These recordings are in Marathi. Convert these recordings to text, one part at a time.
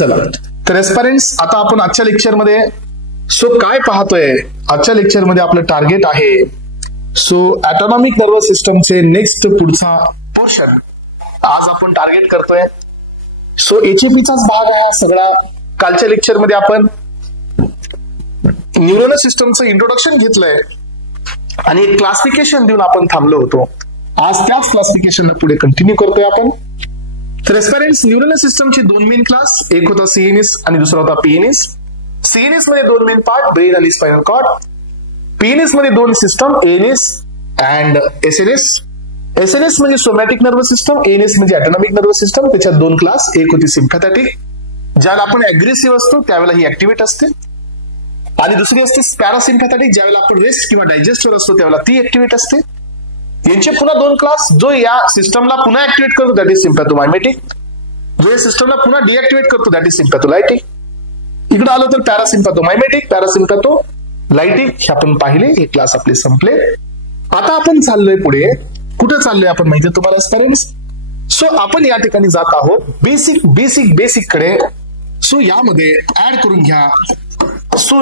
चला तर एस्पायरंट्स, आता आपण आजच्या लेक्चरमध्ये काय पाहतोय, आजच्या लेक्चरमध्ये आपलं टार्गेट आहे ऑटोनॉमिक नर्वस सिस्टमचे नेक्स्ट पुढचा पोर्शन आज आपण टार्गेट करतोय. एचएपीचाच भाग आहे हा सगळा. कालच्या लेक्चरमध्ये आपण न्यूरल सिस्टमचं इंट्रोडक्शन घेतलंय आणि क्लासिफिकेशन देऊन आपण थांबलो होतो. आज त्याच क्लासिफिकेशनला पुढे कंटिन्यू करतोय आपण. तर एस्पायरंट्स, न्यूरल सिस्टमचे दोन मेन क्लास, एक होता सीएनएस आणि दुसरा होता पीएनएस. सीएनएस मध्ये दोन मेन पार्ट, ब्रेन आणि स्पायनल कॉर्ड. पीएनएस मध्ये दोन system, ANS and SNS. SNS म्हणजे सोमॅटिक नर्वस सिस्टम, एएनएस म्हणजे ऑटोनॉमिक नर्वस सिस्टम. त्याच्यात दोन क्लास, एक होती सिम्पॅथॅटिक, ज्याला आपण अग्रेसिव्ह असतो त्यावेळेला ही ऍक्टिव्हेट असते, आणि दुसरी असते पॅरासिम्पॅथॅटिक, ज्यावेळेला आपण रेस्ट किंवा डायजेस्टवर असतो त्यावेळेला ती ऍक्टिव्हेट असते. यांचे पुन्हा दोन क्लास, जो या सिस्टमला पुन्हा ऍक्टिव्हेट करतो दॅट इज सिम्पॅथोमायमेटिक, जो या सिस्टमला पुन्हा डिऍक्टिव्हेट करतो दॅट इज सिम्पॅथोलायटिक. इकडे आलो तर पॅरासिम्पॅथोमायमेटिक, पॅरासिम्पॅथोलायटिक हे आपण पाहिले, हे क्लास आपले संपले. आता आपण चाललोय पुढे. कुठे चाललोय आपण माहितीये तुम्हाला एस्पायरंट्स? आपण या ठिकाणी जात आहोत बेसिक कडे. यामध्ये ऍड करून घ्या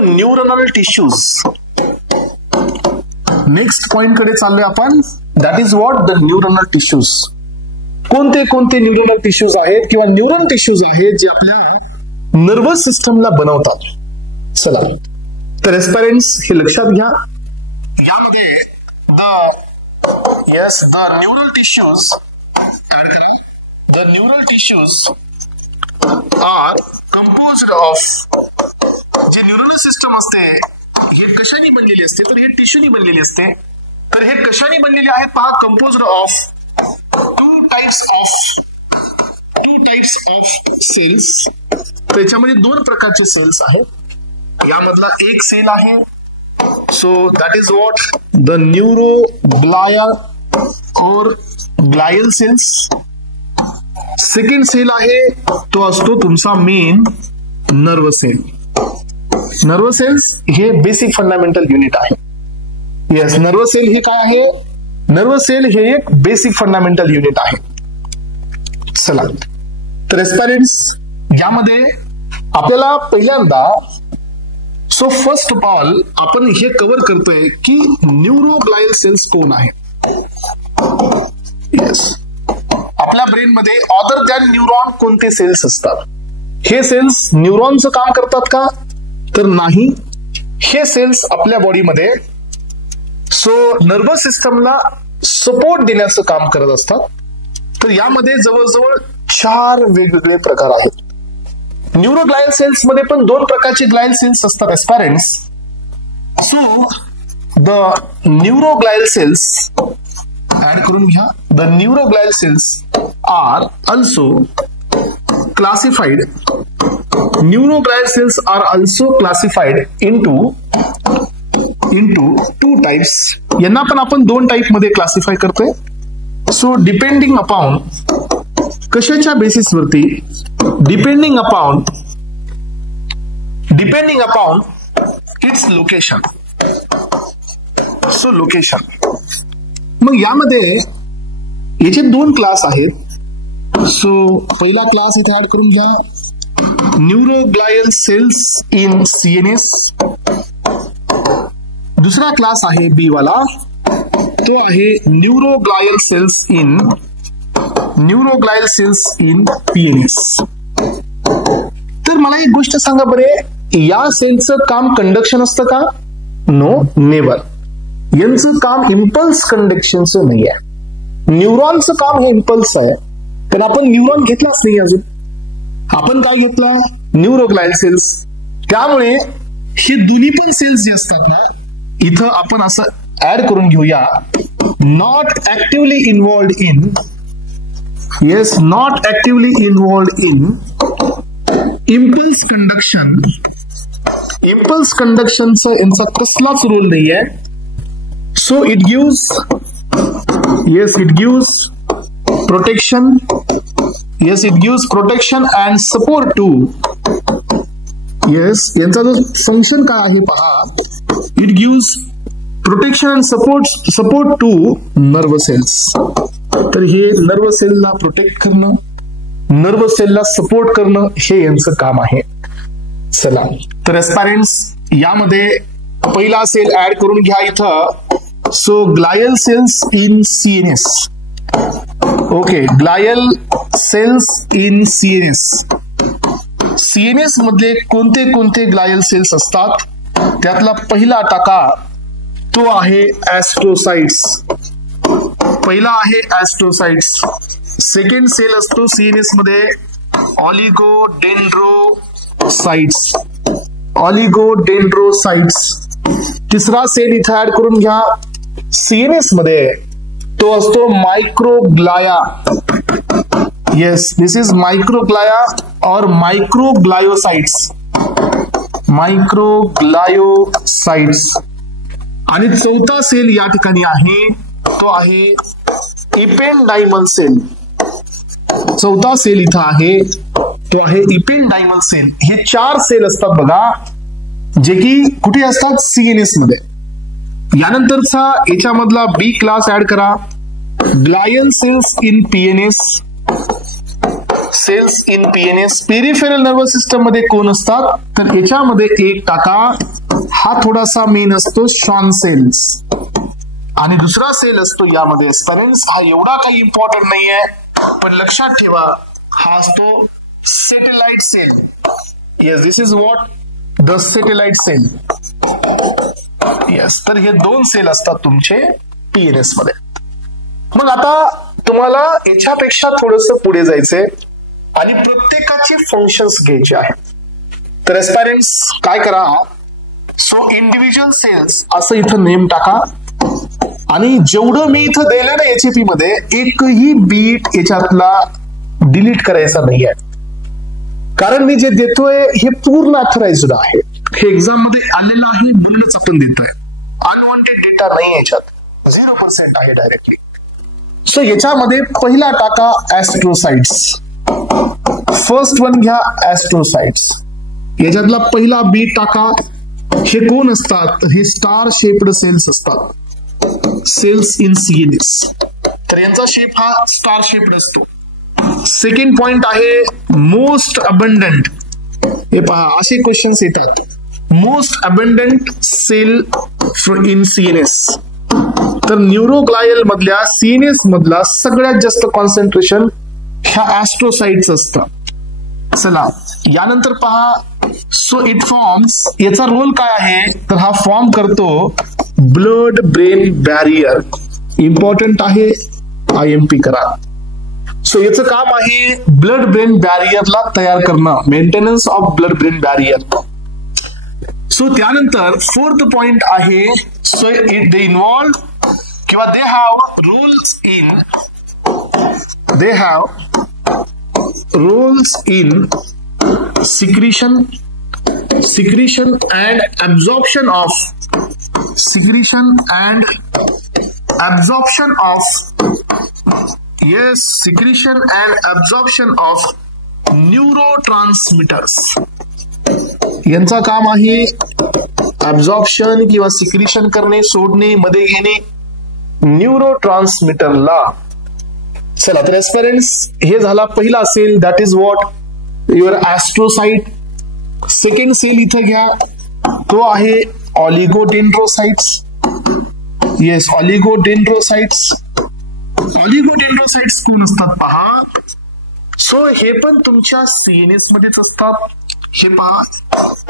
न्यूरनल टिश्यूज. नेक्स्ट पॉइंट कडे चाललोय आपण, that is what the neuronal tissues. कोणते कोणते न्यूरनल टिश्यूज आहेत किंवा न्यूरन टिश्यूज आहेत जे आपल्या नर्वस सिस्टमला बनवतात. चला तर एस्पायरंट्स, हे लक्षात घ्या. यामध्ये the neural tissues are composed of, जे न्यूरल सिस्टम असते हे कशाने बनलेली असते, तर हे टिश्यूनी बनलेली असते. तर हे कशाने बनलेले आहेत पहा, composed of two types of cells. त्याच्यामध्ये दोन प्रकारचे सेल्स आहेत. यामधला एक सेल आहे that is what the neuroglial और ग्लायल सेल्स. सेकंड सेल आहे तो असतो तुमचा main nerve cell. Nerve cells हे बेसिक फंडामेंटल युनिट आहे. येस, नर्व सेल हे काय आहे? नर्व सेल हे एक बेसिक फंडामेंटल युनिट आहे. चला तर एस्पायरंट्स, यामध्ये आपल्याला पहिल्यांदा फर्स्ट ऑफ ऑल आपण हे कव्हर करतोय की न्यूरोग्लायल सेल्स कोण आहेत. येस, आपल्या ब्रेन मध्ये अदर दॅन न्यूरॉन कोणते सेल्स असतात? हे सेल्स न्यूरॉनचं काम करतात का? तर नाही. हे सेल्स आपल्या बॉडीमध्ये नर्वस सिस्टमला सपोर्ट देण्याचं काम करत असतात. तर यामध्ये जवळजवळ 4 वेगवेगळे प्रकार आहेत. न्यूरोग्लायल सेल्स मध्ये पण 2 प्रकारचे ग्लायल सेल्स असतात aspirants. The neuroglial cells add करून घ्या. The neuroglial cells are also classified. Neuroglial cells are also classified into 2 types. यांना पण आपण 2 टाइप मध्ये क्लासिफाय करतोय. डिपेंडिंग अपॉन कशाच्या बेसिसवरती? Depending upon its location. Location. मग यामध्ये याचे 2 क्लास आहेत. पहिला क्लास इथे ऍड करून घ्या, न्यूरोग्लायल सेल्स इन सीएनएस. दुसरा क्लास आहे बी वाला, तो आहे न्यूरोग्लायल सेल्स इन पीएनएस. तर मला एक गोष्ट सांगा बरे, या सेलचं काम कंडक्शन असतं का? No, never. यांचं काम इम्पल्स कंडक्शनचं नाही आहे. न्यूरॉनचं काम हे इम्पल्स आहे, पण आपण न्यूरॉन घेतलाच नाही अजून. आपण काय घेतला? Neuroglial cells. त्यामुळे हे दोन्ही पण सेल्स जे असतात ना, इथं आपण असं ऍड करून घेऊया, not actively involved in. Yes, not actively involved in impulse conduction. Impulse कंडक्शनचा यांचा कसलाच रोल नाही आहे. It gives protection. Yes, it gives protection and support to. Yes, यांचा जो फंक्शन काय आहे पहा, it gives protection and support to nerve cells. तर हे नर्व सेलला प्रोटेक्ट करणं, नर्वस सेलला सपोर्ट करणं हे यांचं काम आहे. चला तर एस्पायरंट्स यामध्ये पहिला सेल ऍड करून घ्या इथं. So glial cells in CNS. Okay, glial cells in CNS. CNS मधले कोणते कोणते ग्लायल सेल्स असतात त्यातला पहिला टाका तो आहे ऍस्ट्रोसाइट्स. पहिला आहे ऍस्ट्रोसाइट्स. सेकंड सेल असतो सीएनएस मध्ये ऑलिगोडेंड्रोसाइट्स. ऑलिगोडेंड्रोसाइट्स. तिसरा सेल इथे ऍड करून घ्या सीएनएस मध्ये, तो असतो माइक्रोग्लाया. येस, दिस इज माइक्रोग्लाया और माइक्रोग्लायोसाइट्स. माइक्रोग्लायोसाइट्स. आणि चौथा सेल या ठिकाणी आहे तो आहे इपेंडायमल सेल. चौथा सेल इथं आहे तो आहे इपेंडायमल सेल. हे 4 सेल असतात बघा जे की कुठे असतात सीएनएस मध्ये. यानंतरचा याच्यामधला बी क्लास ऍड करा, glial cells in PNS. Cells in PNS. Peripheral nervous system मध्ये कोण असतात तर याच्यामध्ये एक टाका, हा थोडासा मेन असतो शॉन सेल्स. आणि दुसरा सेल असतो यामध्ये एस्पेरेंट्स, हा एवढा काही इम्पॉर्टंट नाहीये पण लक्षात ठेवा, हा असतो satellite cell. Yes, this is what the satellite cell. Yes, तर हे 2 सेल असतात तुमचे पीएनएस मध्ये. मग आता तुम्हाला याच्यापेक्षा थोडस पुढे जायचंय आणि प्रत्येकाचे फंक्शन्स घ्यायचे आहेत. तर एस्पायरंट्स काय करा, सो इंडिव्हिज्युअल सेल्स असं इथं नेम टाका. आणि जेवढं मी इथं दिलं ना एचएपी मध्ये, एकही बीट याच्यातला डिलीट करायचा नाहीये, कारण मी जे देतोय हे पूर्ण ऑथराइज्ड आहे. हे एक्झाम मध्ये आलेलं आहे म्हणूनच आपण देतोय. अनवॉन्टेड डेटा नाही याच्यात, 0% आहे डायरेक्टली. सो याच्यामध्ये पहिला टाका ऍस्ट्रोसाइट्स. फर्स्ट वन घ्या ऍस्ट्रोसाइट्स. याच्यातला पहिला बीट टाका. हे कोण असतात, हे स्टार शेप्ड सेल्स असतात. Cells in CNS. तर यांचा शेप हा स्टार शेप्ड असतो. सेकंड पॉइंट आहे मोस्ट अबंडंट. हे पहा असे क्वेश्चन्स येतात, most abundant cell in CNS. तर न्यूरोग्लायल मधल्या सीएनएस मधला सगळ्यात जास्त कॉन्सन्ट्रेशन ह्या ऍस्ट्रोसाइट्स असतं. चला यानंतर पहा, सो इट फॉर्म्स. याचा रोल काय आहे तर हा फॉर्म करतो ब्लड ब्रेन बॅरियर. इम्पॉर्टंट आहे, आयएमपी करा. सो याचं काम आहे ब्लड ब्रेन बॅरियरला तयार करणं, maintenance of blood brain barrier. So त्यानंतर फोर्थ पॉइंट आहे, सो इट दे इन्व्हॉल्व किंवा they have roles in secretion and absorption of neurotransmitters. यांचा काम आहे ऍब्झॉर्प्शन किंवा सिक्रिशन करणे, सोडणे, मध्ये घेणे न्यूरोट्रान्समीटरला. चला तर एस्पेरेंट्स हे झाला पहिला cell, that is what your astrocyte. Second cell इथं घ्या, तो आहे ऑलिगोडेंड्रोसाइट्स. Yes, oligodendrocytes. ऑलिगोडेंड्रोसाइट्स कोण असतात पहा. सो हे पण तुमच्या सीएनएस मध्येच असतात. हे पहा,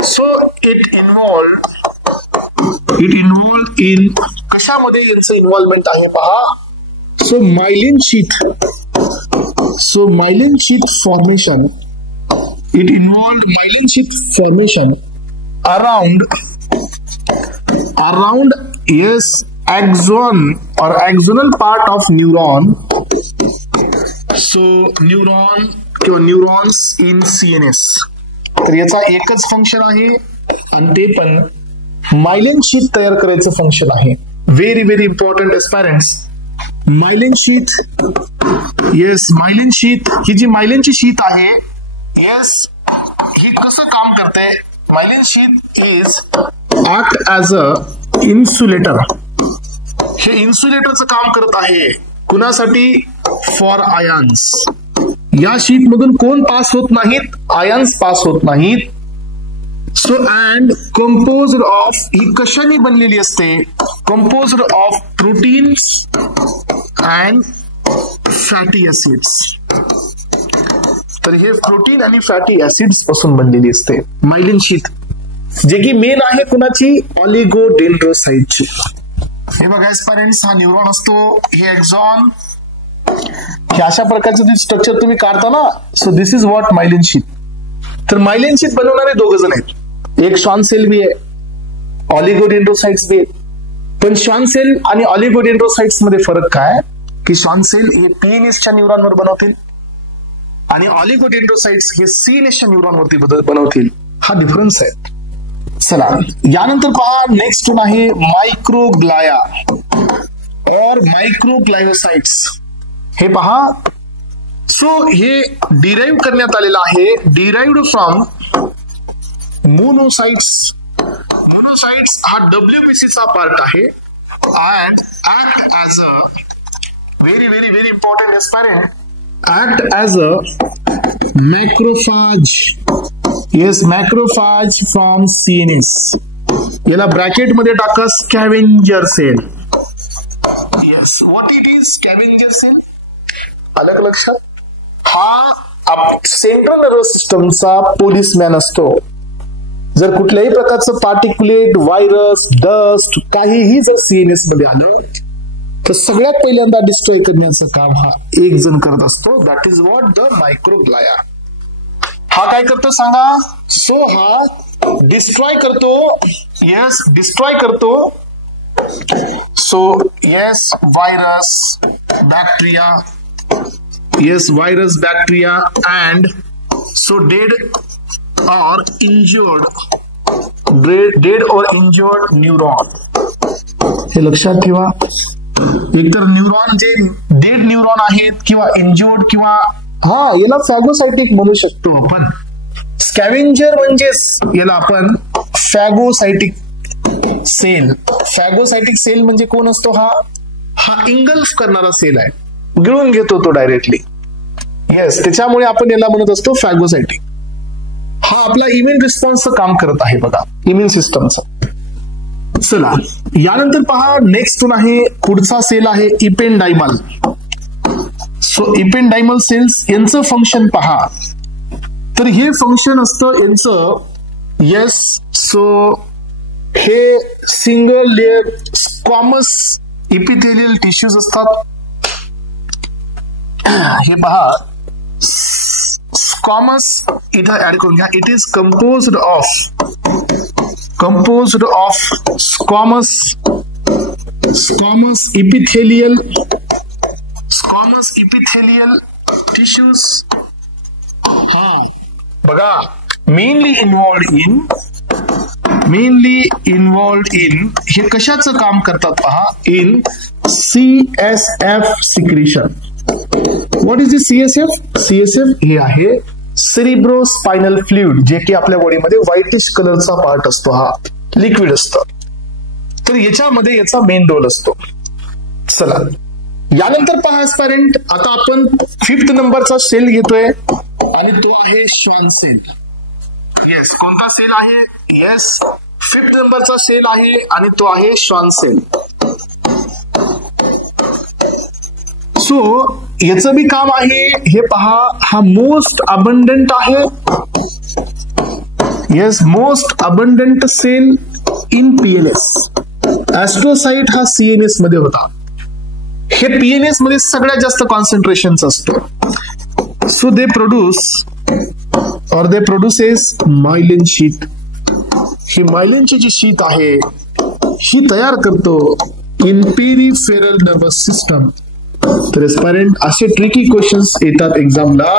सो इट इन्व्हॉल्व इन कशामध्ये यांचं इन्व्हॉल्वमेंट आहे पहा. So myelin sheath formation. It involved myelin sheath formation around axon or axonal part of neuron. So neurons in CNS. तर याचा एकच फंक्शन आहे आणि ते पण मायलिन शीथ तयार करायचं फंक्शन आहे. Very very important aspirants. Myelin sheath. Yes, myelin sheath ही जी मायलिनची शीथ आहे, येस, ही कसं काम करते. Myelin sheath is act as a insulator. हे इन्सुलेटरचं काम करत आहे कुणासाठी, फॉर आयन्स. या शीट मधून कोण पास होत नाहीत? आयन्स पास होत नाहीत. सो अँड कंपोज्ड ऑफ, ही कशाने बनलेली असते? Composed of proteins and fatty acids. तर हे प्रोटीन आणि फॅटी ऍसिड्स पासून बनलेली असते मायलिन शीट, जे की मेन आहे कुणाची? ऑलिगोडेंड्रोसाइटची. हे बघा पेरेंट्स, हा न्यूरॉन असतो, हे एक्झॉन, हे अशा प्रकारचं स्ट्रक्चर तुम्ही काढता ना. So this is what myelin sheet. तर मायलिन शीट बनवणारे दोघ जण आहेत. एक श्वान सेल बी आहे, ऑलिगोडेंड्रोसाइट्स बी आहे. पण श्वान सेल आणि ऑलिगोडेंड्रोसाइट्स मध्ये फरक काय? की श्वान सेल हे पीएनएसच्या न्यूरॉनवर बनवतील आणि ऑलिगोडेंड्रोसाइट्स हे सीएनएसच्या न्यूरॉनवरती बनवतील. हा डिफरन्स आहे. चला यानंतर पहा, नेक्स्ट वन आहे मायक्रोग्लाया और मायक्रोग्लायोसाइट्स. हे पहा, सो हे डिराइव्ह करण्यात आलेलं आहे, डिराइव्ड फ्रॉम मोनोसाइट्स. मोनोसाइट्स हा WBC चा पार्ट आहे and act as a very important experiment, act as a macrophage. Yes, macrophage from CNS. याला ब्रॅकेट मध्ये टाका, scavenger cell. Yes, what it is? Scavenger cell. अलग लक्षात, हा सेंट्रल नर्वस सिस्टमचा पोलिसमॅन असतो. जर कुठल्याही प्रकारचं पार्टिक्युलेट, व्हायरस, डस्ट काहीही जर सीएनएस मध्ये आलं तर सगळ्यात पहिल्यांदा डिस्ट्रॉय करण्याचं काम हा एक जण करत असतो. That is what the microglia. हा काय करतो सांगा? सो हा डिस्ट्रॉय करतो. येस, डिस्ट्रॉय करतो. So yes, virus, bacteria, yes virus, bacteria and so dead or injured neuron. हे लक्षात ठेवा. एकतर न्यूरॉन जे डेड न्यूरॉन आहेत किंवा इंज्युर्ड किंवा याला फॅगोसायटिक म्हणू शकतो आपण. स्कॅव्हेंजर म्हणजेच याला आपण फॅगोसायटिक सेल. फॅगोसायटिक सेल म्हणजे कोण असतो? हा इंगल्फ करणारा सेल आहे, गिळून घेतो तो डायरेक्टली. येस, त्याच्यामुळे आपण याला म्हणत असतो फॅगोसायटिक. हा आपला इम्युन रिस्पॉन्सचं काम करत आहे बघा, इम्युन सिस्टमचं. चला यानंतर पहा, नेक्स्ट वन आहे, पुढचा सेल आहे इपेंडायमल. सो इपेंडायमल सेल्स यांचं फंक्शन पहा. तर हे फंक्शन असतं यांचं. येस, सो हे single layer squamous epithelial tissues असतात. हे पहा, स्क्वॅमस इथं ऍड करून घ्या. It is composed of squamous epithelial tissues. हा बघा, मेनली इन्व्हॉल्ड इन हे कशाचं काम करतात पहा? In CSF secretion. What is the CSF? CSF हे आहे सेरिब्रोस्पायनल फ्लुइड, जे की आपल्या बॉडीमध्ये व्हाईटिश कलरचा पार्ट असतो. हा लिक्विड असतं. तर याच्यामध्ये याचा मेन रोल असतो. चला यानंतर पहा एस्पायरंट, आता आपण 5th नंबरचा सेल घेतोय आणि तो आहे श्वान सेल. येस, कोणता सेल आहे? येस, 5th नंबरचा सेल आहे आणि तो आहे श्वान सेल. सो याचं बी काम आहे. हे पहा, हा मोस्ट अबंडंट आहे. Yes, most abundant cell in PNS. Astrocyte हा सीएनएस मध्ये होता. हे पीएनएस मध्ये सगळ्यात जास्त कॉन्सन्ट्रेशनच असतो. सो दे प्रोड्युसेस मायलिन शीट. ही मायलिनची जी शीट आहे ही तयार करतो इन पेरिफेरल नर्वस सिस्टम. तर एस्पायरंट असे ट्रिकी क्वेश्चन्स येतात एक्झामला.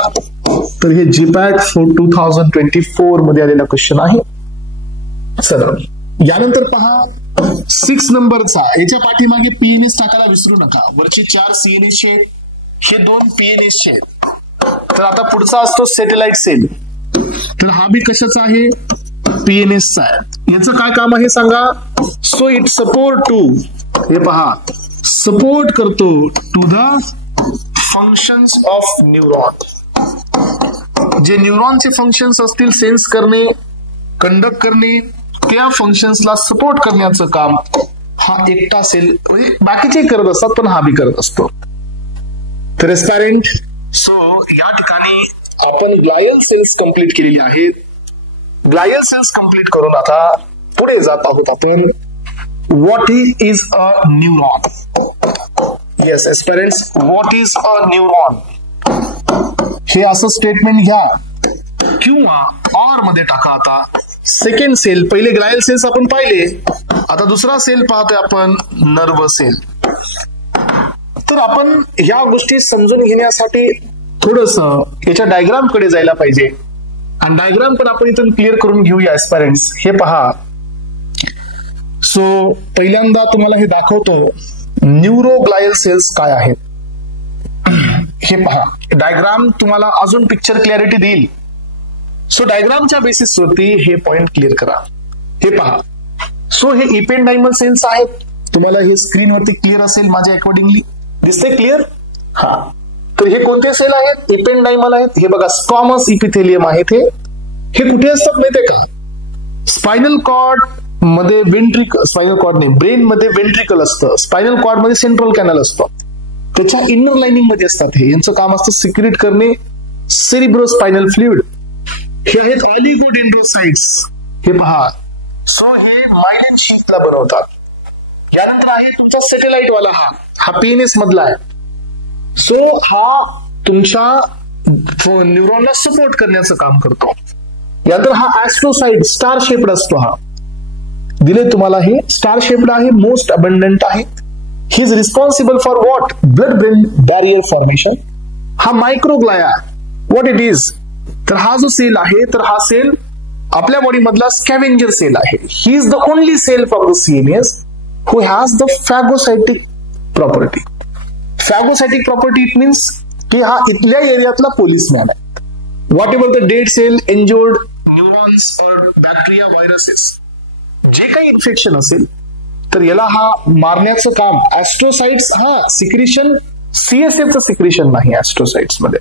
तर हे जीपॅट 2024 मध्ये आलेला क्वेश्चन आहे. चला यानंतर पहा 6 नंबरचा. याच्या पाठीमागे पीएनएस टाकायला विसरू नका. वरचे 4 सीएनएस चे, हे 2 पीएनएस चे. तर आता पुढचा असतो सॅटेलाइट सेल. तर हा बी कशाचा आहे? पीएनएस चा आहे. याचं काय काम आहे सांगा? सो इट सपोर्ट टू, हे पहा, सपोर्ट करतो to the functions of neuron. जे न्यूरॉनचे फंक्शन्स असतील सेन्स करणे, कंडक्ट करणे, त्या फंक्शन्सला सपोर्ट करण्याचं काम हा एकटा सेल म्हणजे बाकीचे करत असतात पण हा बी करत असतो. ट्रान्सपॅरेंट. सो या ठिकाणी आपण ग्लायल सेल्स कंप्लीट केलेली आहेत. ग्लायल सेल्स कंप्लीट करून आता पुढे जात आहोत आपण. What is a neuron? Yes aspirants, what is a neuron हे असं स्टेटमेंट घ्या किंवा ऑर मध्ये टाका. आता सेकंड सेल, पहिले ग्लायल सेल्स आपण पाहिले, आता दुसरा सेल पाहतोय आपण नर्व सेल. तर आपण ह्या गोष्टी समजून घेण्यासाठी थोडस याच्या डायग्राम कडे जायला पाहिजे आणि डायग्राम पण आपण इथून क्लिअर करून घेऊया एस्पिरंट्स. हे पहा. सो पहिल्यांदा तुम्हाला हे दाखवतो न्यूरोग्लायल सेल्स काय आहेत. हे पहा, डायग्राम तुम्हाला अजून पिक्चर क्लॅरिटी देईल. सो डायग्रामच्या बेसिस वरती हे पॉइंट क्लिअर करा. हे पहा. सो हे इपेंडायमल सेल्स आहेत. तुम्हाला हे स्क्रीनवरती क्लिअर असेल माझ्या अकॉर्डिंगली. दिसते क्लिअर? हा. तर हे कोणते सेल आहेत? इपेंडायमल आहेत. हे बघा स्क्वॅमस इपिथेलियम आहेत. हे कुठे असतात माहितीये का? स्पायनल कॉर्ड मध्ये वेंट्रिकल, स्पायनल कॉर्ड नाही, ब्रेन मध्ये वेंट्रिकल असतं, स्पायनल कॉर्ड मध्ये सेंट्रल कॅनल असतं, त्याच्या इनर लाइनिंग मध्ये असतात. हे यांचं काम असतं सिक्रेट करणे सेरिब्रोस्पायनल फ्लुइड. हे आहेत ऑलिगोडेंड्रोसाइट्स. हे पहा. सो हे मायलिन शीथला बनवतात. यानंतर आहे तुमचा सॅटेलाइट वाला, हा पीएनएस मधला आहे. सो हा तुमच्या न्यूरॉनला सपोर्ट करण्याचं काम करतो. यानंतर हा ऍस्ट्रोसाइट स्टार शेप्ड असतो. हा दिले तुम्हाला, हे स्टार शेप्ड आहे, मोस्ट अबंडंट आहे. He is responsible for what? Blood brain barrier formation. हा मायक्रोग्लाया, व्हॉट इट इज? तर हा जो सेल आहे, तर हा सेल आपल्या बॉडी मधला स्कॅव्हेंजर सेल आहे. He is the only cell from the CNS who has the phagocytic property. Phagocytic property it means की हा इथल्या एरियातला पोलिसमॅन आहे. Whatever the dead cell, injured neurons और बॅक्टेरिया, व्हायरसेस, जे काही इन्फेक्शन असेल तर याला हा मारण्याचं काम. ऍस्ट्रोसाइट्स, हा सिक्रिशन सीएसएफचं सिक्रिशन नाही ऍस्ट्रोसाइट्स मध्ये,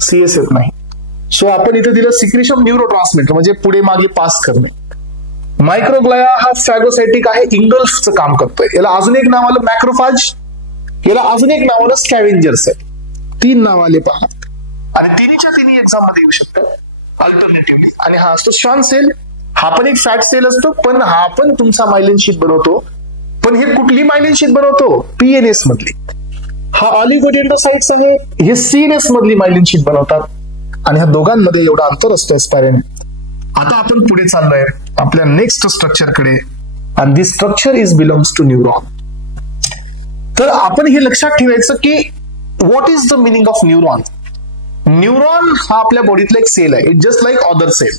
सीएसएफ नाही. सो आपण इथे दिलं सिक्रिशन न्यूरोट्रान्समिटर म्हणजे पुढे मागे पास करणे. मायक्रोग्लाया हा फॅगोसाइटिक आहे, इंगल्फचं काम करतोय. याला अजून एक नाव आलं मॅक्रोफाज, याला अजून एक नाव आलं स्कॅव्हेंजर सेल. 3 नाव आले पहा आणि तिन्हीच्या तिन्ही एक्झाम मध्ये येऊ शकतं अल्टरनेटिव्हली. आणि हा असतो श्वान सेल. हा पण एक फॅट सेल असतो, पण हा पण तुमचा मायलिन शीथ बनवतो. पण हे कुठली मायलिन शीथ बनवतो? पीएनएस मधली. हा ऑलिगोडेंड्रोसाइट्स आहे, हे सीएनएस मधली मायलिन शीथ बनवतात. आणि ह्या दोघांमध्ये एवढा अंतर असतो एस्पिरंट. आता आपण पुढे चाललोय आपल्या नेक्स्ट स्ट्रक्चर कडे, आणि this structure is belongs to neuron. तर आपण हे लक्षात ठेवायचं की what is the meaning of neuron. Neuron हा आपल्या बॉडीतला एक सेल आहे, it just like other cell.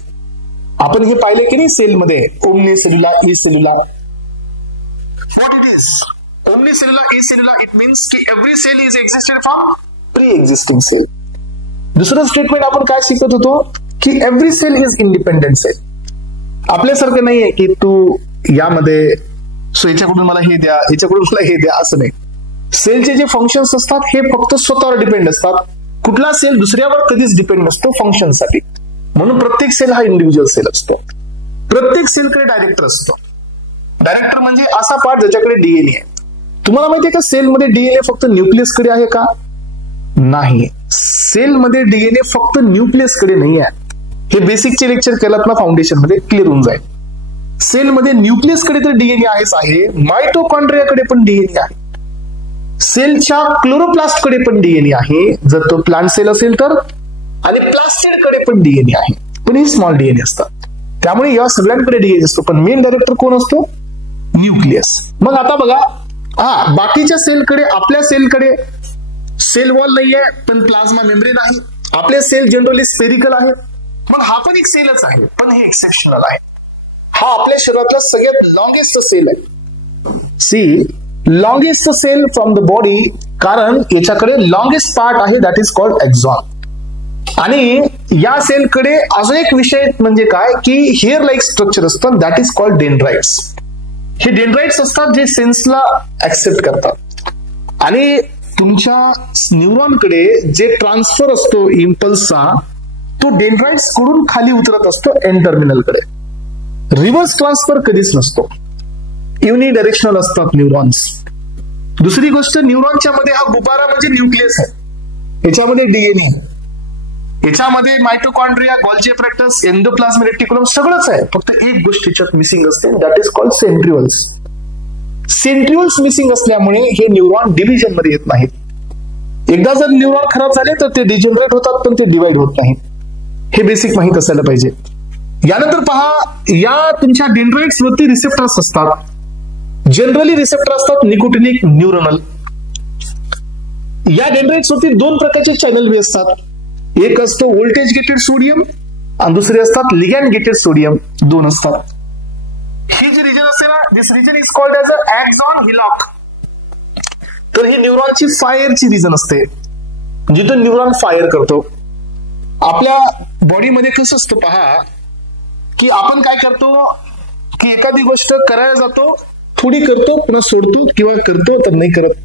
आपण हे पाहिले की नाही सेलमध्ये ओमनी सेल्युला, ई सेल्युला. What it is? ओमनी सेल्युला, ई सेल्युला, इट मीन्स की every cell is existed from pre existing cell. दुसरं स्टेटमेंट आपण काय शिकत होतो की every cell is independent cell. आपल्यासारखं नाहीये की तू यामध्ये सो याच्याकडून मला हे द्या, याच्याकडून मला हे द्या, असं नाही. सेलचे जे फंक्शन्स असतात हे फक्त स्वतःवर डिपेंड असतात. कुठला सेल दुसऱ्यावर कधीच डिपेंड नसतो फंक्शनसाठी. म्हणून प्रत्येक सेल हा इंडिव्हिज्युअल सेल असतो. प्रत्येक सेलकडे डायरेक्टर असतो. डायरेक्टर म्हणजे असा पार्ट ज्याच्याकडे डीएनए आहे. तुम्हाला माहितीये का सेलमध्ये डीएनए फक्त न्यूक्लियस कडे आहे का? नाही. सेलमध्ये डीएनए फक्त न्यूक्लियस कडे नाही आहे. हे बेसिकचे लेक्चर केलात ना फाउंडेशन मध्ये क्लिअर होऊन जाईल. सेलमध्ये न्यूक्लियस कडे तर डीएनए आहेच आहे, मायटोकॉन्ड्रियाकडे पण डीएनए आहे, सेलच्या क्लोरोप्लास्ट कडे पण डीएनए आहे जर तो प्लांट सेल असेल तर, आणि प्लास्टिड कडे पण डीएनए आहे, पण हे स्मॉल डीएनए असतात. त्यामुळे या सगळ्यांकडे डीएनए असतो, पण मेन डायरेक्टर कोण असतो? न्यूक्लियस. मग आता बघा, बाकीच्या सेलकडे, आपल्या सेलकडे सेल वॉल नाहीये पण प्लाझ्मा मेम्ब्रेन आहे. आपले सेल जनरली स्फेरिकल आहे. मग हा पण एक सेलच आहे, पण हे एक्सेप्शनल आहे. हा आपल्या शरीरातला सगळ्यात लॉंगेस्ट सेल आहे. See, longest cell from the body, कारण याच्याकडे लॉंगेस्ट पार्ट आहे, दॅट इज कॉल्ड एक्झॉन. आणि या सेलकडे अजून एक विषय म्हणजे काय की हेअर लाईक स्ट्रक्चर असतं, दॅट इज कॉल्ड डेंड्राइट्स. हे डेंड्राइट्स असतात जे सेन्सला ऍक्सेप्ट करतात. आणि तुमच्या न्यूरॉनकडे जे ट्रान्सफर असतो इम्पल्सचा तो डेंड्राइट्स कडून खाली उतरत असतो एन टर्मिनलकडे. रिव्हर्स ट्रान्सफर कधीच नसतो. युनिडायरेक्शनल असतात न्यूरॉन्स. दुसरी गोष्ट, न्यूरॉनच्या मध्ये हा गुबारा म्हणजे न्यूक्लियस आहे. याच्यामध्ये डीएनए, याच्यामध्ये mitochondria, Golgi apparatus, endoplasmic reticulum सगळंच आहे. फक्त एक गोष्ट याच्यात मिसिंग असते, that is called centrioles. Centrioles missing असल्यामुळे हे न्यूरॉन डिव्हिजन मध्ये येत नाहीत. एकदा जर न्यूरॉन खराब झाले तर ते डिजनरेट होतात, पण ते डिवाइड होत नाहीत. हे बेसिक माहित असायला पाहिजे. यानंतर पहा, या तुमच्या डेंड्राइट्स वरती रिसेप्टर्स असतात. जनरली रिसेप्टर असतात निकोटिनिक, न्यूरोनल. या डेंड्राइट्स वरती दोन प्रकारचे चॅनल वे असतात. एक असतो व्होल्टेज गेटेड सोडियम आणि दुसरे असतात लिगॅंड गेटेड सोडियम. दोन असतात. ही जी रिजन असते ना, this region is called as axon hillock. तर ही न्यूरॉनची फायरची रिजन असते, जिथून न्यूरॉन फायर करतो. आपल्या बॉडीमध्ये कसं असतं पहा, की आपण काय करतो की एखादी गोष्ट करायला जातो, थोडी करतो पुन्हा सोडतो, किंवा करतो तर नाही करत.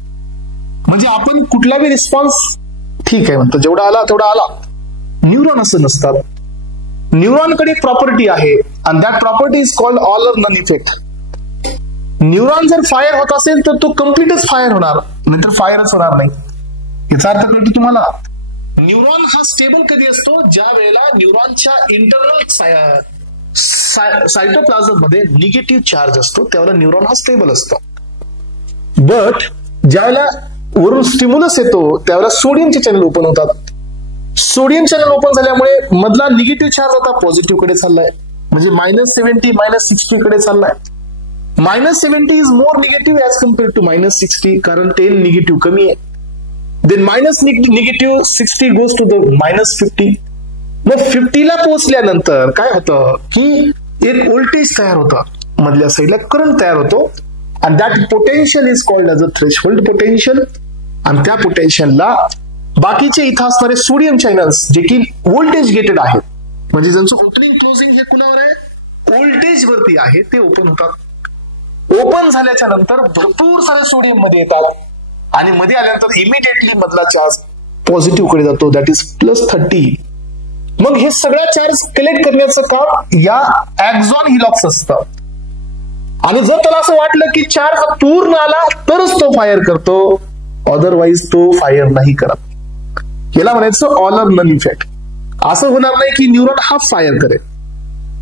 म्हणजे आपण कुठलाही रिस्पॉन्स ठीक आहे म्हणतो, जेवढा आला तेवढा आला. न्यूरॉन असं नसतात. न्यूरॉनकडे प्रॉपर्टी आहे आणि that property is called all or none effect. Neuron जर फायर होत असेल तर तो कम्प्लीटच फायर होणार, नाहीतर फायरच होणार नाही. याचा अर्थ कळतो तुम्हाला. न्यूरॉन हा स्टेबल कधी असतो, ज्या वेळेला न्यूरॉनच्या इंटरनल सायटोप्लाझम मध्ये निगेटिव्ह चार्ज असतो, त्यावेळेला न्यूरॉन हा स्टेबल असतो. बट ज्यावेळेला वरून स्टिम्युलस येतो त्यावेळेला सोडियमचे चॅनल ओपन होतात. सोडियम चॅनल ओपन झाल्यामुळे मधला निगेटिव्ह चार्ज आता पॉझिटिव्ह कडे चाललाय, म्हणजे -70 -60 कडे चाललाय. -70 is more negative as compare to -60, कारण 10 निगेटिव्ह कमी आहे. Then -60 goes to the -50. मग 50 ला पोहोचल्यानंतर काय होतं की एक व्होल्टेज तयार होतं, मधल्या साईडला करंट तयार होतो, आणि that potential is called as a threshold potential. आणि त्या पोटेन्शियलला बाकीचे इथं असणारे सोडियम चॅनल्स जे की व्होल्टेज गेटेड आहेत, म्हणजे ज्यांचं ओपनिंग क्लोजिंग हे कुणावर आहे, व्होल्टेज वरती आहे, ते ओपन होतात. ओपन झाल्याच्या नंतर भरपूर सारे सोडियम मध्ये येतात आणि मध्ये आल्यानंतर इमिडिएटली मधला चार्ज पॉझिटिव्ह कडे जातो, दॅट इज +30. मग हे सगळं चार्ज कलेक्ट करण्याचं काम या ॲक्झॉन हिलॉक्स असतं. आणि जर त्याला असं वाटलं की चार्ज पूर्ण आला तरच तो फायर करतो, अदरवाईज तो फायर नाही करत. याला म्हणायचं ऑल ऑर नन इफेक्ट. असं होणार नाही की न्यूरॉन हाफ फायर करेल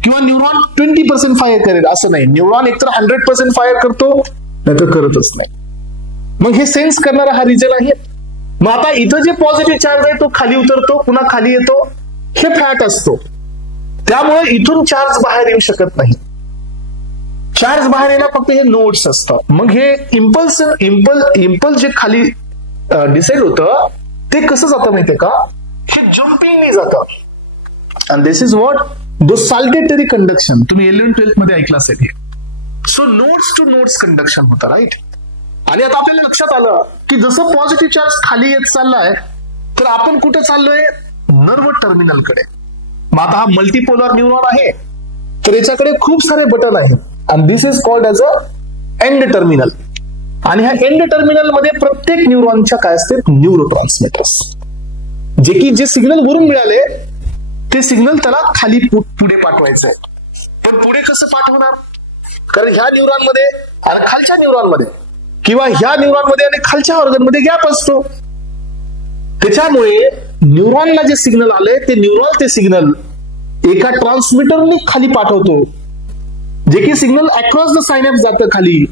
किंवा न्यूरॉन 20% फायर करेल, असं नाही. न्यूरॉन एकतर 100% फायर करतो, नाहीतर करतच नाही. मग हे सेन्स करणारा हा रिजन आहे. मग आता इथं जे पॉझिटिव्ह चार्ज आहे तो खाली उतरतो, पुन्हा खाली येतो, हे फॅट असतो. त्यामुळे इथून चार्ज बाहेर येऊ शकत नाही. चार्ज बाहेर येणं फक्त हे नोड्स असतात. मग हे इम्पल्स जे खाली डिसाइड होतं ते कसं जातं माहितीये का, हे जम्पिंगने जातं. And this is what the saltatory conduction. तुम्ही 11th-12th मध्ये ऐकलं असेल हे. So nodes two nodes conduction होतं, राईट. आणि आता आपल्याला लक्षात आलं की जसं पॉझिटिव्ह चार्ज खाली येत चाललाय, तर आपण कुठं चाललोय, नर्व टर्मिनलकडे. मग आता हा मल्टीपोलर न्यूरॉन आहे, तर याच्याकडे खूप सारे बटन आहेत, आणि this is called as a end terminal. आणि ह्या एंड टर्मिनल मध्ये प्रत्येक न्यूरॉनच्या काय असते, न्यूरोट्रान्समीटर्स, जे की जे सिग्नल वरून मिळाले ते सिग्नल त्याला खाली पुढे पाठवायचं आहे. पण पुढे कसं पाठवणार, कारण ह्या न्यूरॉन मध्ये आणि खालच्या न्यूरॉन मध्ये, किंवा ह्या न्यूरॉन मध्ये आणि खालच्या ऑर्गन मध्ये गॅप असतो. त्याच्यामुळे न्यूरॉनला जे सिग्नल आले ते न्यूरॉन ते सिग्नल एका ट्रान्समीटरने खाली पाठवतो, जे की सिग्नल अक्रॉस द सायनॅप्स जातं खाली.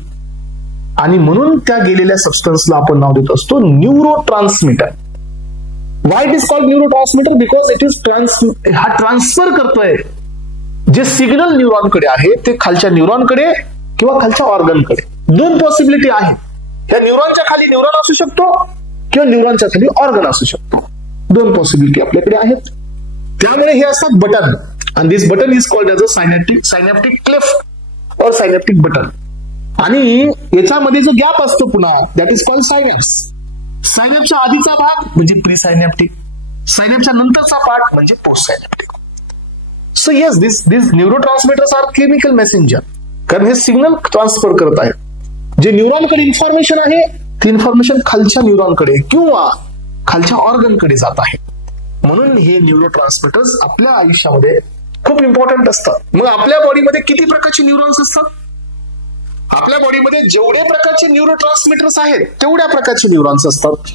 आणि म्हणून त्या गेलेल्या सबस्टन्सला आपण नाव देत असतो neurotransmitter. Why it is called neurotransmitter, because it is हा ट्रान्सफर करतोय जे सिग्नल न्यूरॉनकडे आहे ते खालच्या न्यूरॉनकडे किंवा खालच्या ऑर्गनकडे. दोन पॉसिबिलिटी आहेत. या न्यूरॉनच्या खाली न्यूरॉन असू शकतो किंवा न्यूरॉनच्या खाली ऑर्गन असू शकतो. दोन पॉसिबिलिटी आपल्याकडे आहेत. त्यामुळे हे असतात बटन, आणि this button is called as a synaptic cleft or synaptic button. आणि याच्यामध्ये जो गॅप असतो पुन्हा, दॅट इज कॉल्ड सायनॅप्स. सायनॅप्सच्या आधीचा भाग म्हणजे प्री सायनॅप्टिक, सायनॅप्सच्या नंतरचा पार्ट म्हणजे post synaptic. So yes, this neurotransmitters are chemical messenger, कारण हे सिग्नल ट्रान्सफर करत आहेत. जे न्यूरॉनकडे इन्फॉर्मेशन आहे ती इन्फॉर्मेशन खालच्या न्यूरॉनकडे किंवा खालच्या ऑर्गनकडे जात आहे. म्हणून हे न्यूरो ट्रान्समिटर्स आपल्या आयुष्यामध्ये खूप इम्पॉर्टंट असतात. मग आपल्या बॉडीमध्ये किती प्रकारचे न्यूरॉन्स असतात? आपल्या बॉडीमध्ये जेवढे प्रकारचे न्यूरो ट्रान्समिटर्स आहेत तेवढ्या प्रकारचे न्यूरॉन्स असतात.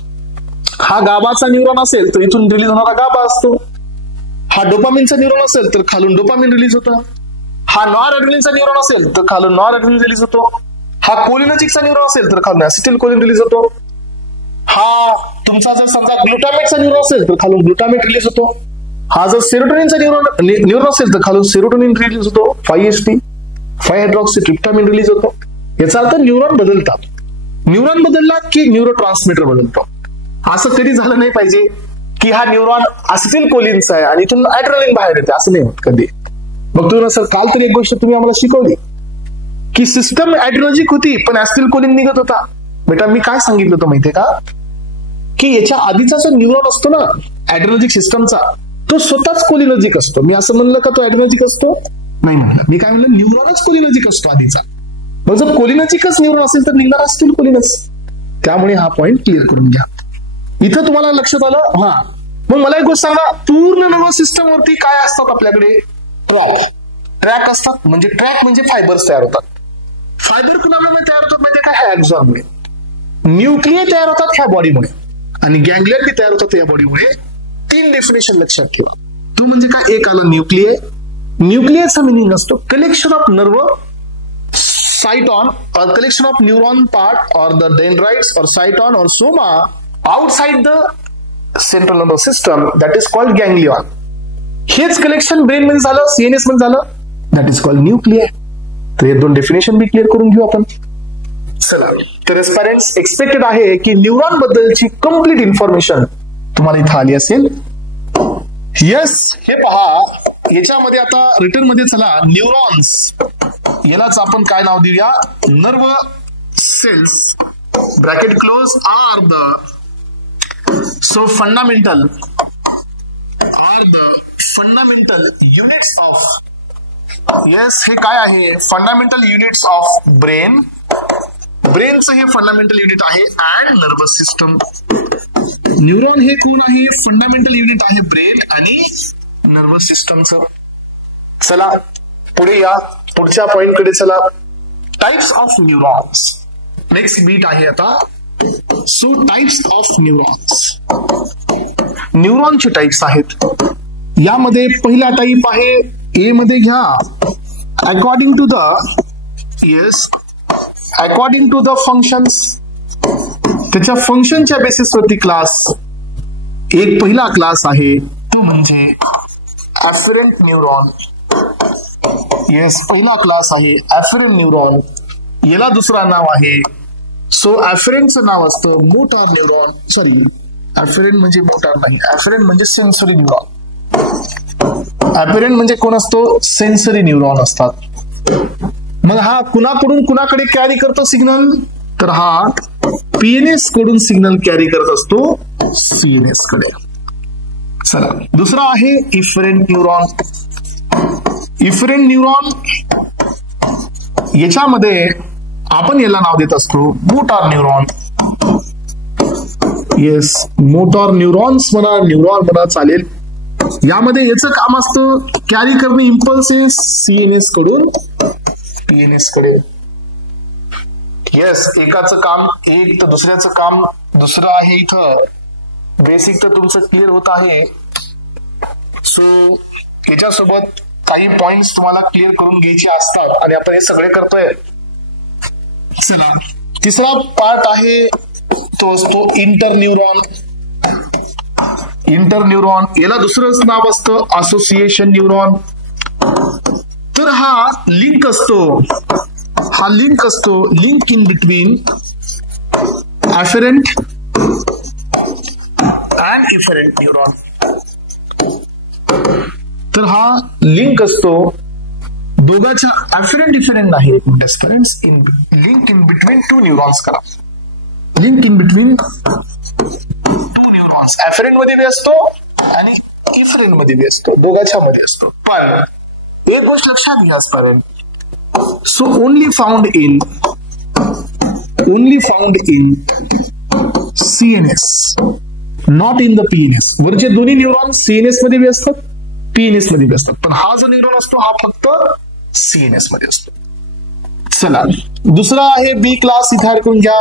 हा गाबाचा न्यूरॉन असेल तर इथून रिलीज होणारा गाबा असतो. हा डोपामिनचा न्यूरॉन असेल तर खालून डोपामिन रिलीज होतं. हा नॉर ॲड्रेनलिनचा न्यूरॉन असेल तर खालून नॉर ॲड्रेनलिन रिलीज होतो. हा कोलिनर्जिकचा न्यूरॉन असेल तर खालून ॲसिटिल कोलिन रिलीज होतो. हा तुमचा जर समजा ग्लुटामेटचा न्यूरॉन असेल तर खालून ग्लुटामेट रिलीज होतो. हा जर सेरोटोनिनचा न्यूरॉन असेल तर खालून सेरोटोनिन रिलीज होतो. 5-HT 5-हायड्रॉक्सीट्रिप्टामिन रिलीज होतो. याचा अर्थ न्यूरॉन बदलतात. न्यूरॉन बदलला की न्यूरो ट्रान्समिटर बदलतो. असं कधी झालं नाही पाहिजे की हा न्यूरॉन ॲसिटिल कोलिनचा आहे आणि इथून ॲड्रेनलिन बाहेर येते, असं नाही होत कधी. मग तुम्ही सर काल तर एक गोष्ट तुम्ही आम्हाला शिकवली की सिस्टम ॲड्रेनर्जिक होती पण ॲसिटिल कोलिन निघत होता. बेटा मी काय सांगितलं होतं माहितीये का, की याच्या आधीचा जो न्यूरॉन असतो ना ॲड्रेनर्जिक सिस्टमचा, तो स्वतःच कोलिनर्जिक असतो. मी असं म्हणलं का तो ॲड्रेनर्जिक असतो? नाही म्हणलं. मी काय म्हणलं, न्यूरॉनच कोलिनर्जिक असतो आधीचा. मग जर कोलिनर्जिकच न्यूरॉन असेल तर निघणार असतील कोलिनस. त्यामुळे हा पॉइंट क्लिअर करून घ्या. इथं तुम्हाला लक्षात आलं? हा. मग मला एक गोष्ट सांगा, पूर्ण नर्वस सिस्टम वरती काय असतात आपल्याकडे? ट्रॅक असतात. म्हणजे ट्रॅक म्हणजे फायबर्स तयार होतात. फायबर कुणामुळे तयार होतात माहिती का? ह्या ॲक्झॉनमुळे. न्यूक्लिय तयार होतात ह्या बॉडीमुळे आणि गँग्लियन बी तयार होतात या बॉडीमुळे. 3 डेफिनेशन लक्षात ठेवा. तो म्हणजे काय? एक आला न्यूक्लिय. न्यूक्लियचा मिनिंग असतो collection of nerve cyton or collection of neuron part or the dendrites or cyton or soma outside the central nervous system, that is called ganglion. हेच कलेक्शन ब्रेन मध्ये झालं, सीएनएस मध्ये झालं, that is called nuclei. तर हे 2 डेफिनेशन बी क्लिअर करून घेऊ आपण. चला, तर पेरेंट्स एक्सपेक्टेड आहे की न्यूरॉन बद्दलची कंप्लीट इन्फॉर्मेशन तुम्हाला इथं आली असेल. येस, हे पहा याच्यामध्ये आता रिटर्न मध्ये चला, न्यूरॉन्स यालाच आपण काय नाव देऊया? Nerve cells bracket close are the so fundamental units of. Yes, हे काय आहे? Fundamental units of brain. ब्रेनचं हे फंडामेंटल युनिट आहे अँड नर्वस सिस्टम. न्यूरॉन हे कोण आहे? फंडामेंटल युनिट आहे ब्रेन आणि नर्वस सिस्टमचं. चला पुढे या, पुढच्या पॉइंट कडे चला. Types of neurons. Next beat आहे आता. So types of neurons. न्यूरॉनचे टाइप्स आहेत. यामध्ये पहिला टाइप आहे ए मध्ये घ्या. According to the functions. त्याच्या फंक्शनच्या बेसिसवरती क्लास. एक पहिला क्लास आहे तो म्हणजे ॲफरंट न्यूरॉन. येस, पहिला क्लास आहे ॲफरंट न्यूरॉन. याला दुसरा नाव आहे. सो ॲफरंटचं नाव असतं मोटार न्यूरॉन. सॉरी, ॲफरंट म्हणजे मोटार नाही, ॲफरंट म्हणजे सेन्सरी न्यूरॉन. ॲफरंट म्हणजे कोण असतो? सेन्सरी न्यूरॉन असतात. मग हा कुणाकडून कुणाकडे कॅरी करतो सिग्नल? तर हा पीएनएस कडून सिग्नल कॅरी करत असतो सीएनएस कडे. चला, दुसरा आहे इफरेंट न्यूरॉन. इफरेंट न्यूरॉन याच्यामध्ये आपण याला नाव देत असतो motor neuron. Yes, motor neurons म्हणा, न्यूरॉन म्हणा चालेल. यामध्ये याचं काम असतं कॅरी करणे इम्पल्सेस सीएनएस कडून पीएनएस कडे. येस, एकाचं काम एक तर दुसऱ्याचं काम दुसरं आहे. इथं बेसिक तर तुमचं क्लिअर होत आहे. सो याच्यासोबत काही पॉइंट्स तुम्हाला क्लिअर करून घ्यायचे असतात आणि आपण हे सगळे करतोय. चला, तिसरा पार्ट आहे तो असतो इंटरन्यूरॉन. इंटरन्यूरॉन याला दुसरंच नाव असतं असोसिएशन न्यूरॉन. तर हा लिंक असतो link in between afferent and efferent neuron. तर हा लिंक असतो दोघांच्या. ॲफरंट इफरंट नाही, एक minute. Link in between 2 neurons करा. Link in between 2 neurons. Afferent मध्ये बी असतो आणि इफरंट मध्ये बी असतो, दोघांच्या मध्ये असतो. पण एक गोष्ट लक्षात घ्या आजपर्यंत. So only found in only found in CNS, not in the PNS. वरचे दोन्ही न्यूरॉन CNS मध्ये बी असतात, PNS मध्ये बी असतात, पण हा जो न्यूरॉन असतो हा फक्त CNS मध्ये असतो. चला, दुसरा आहे बी क्लास. इथे ऐकून घ्या.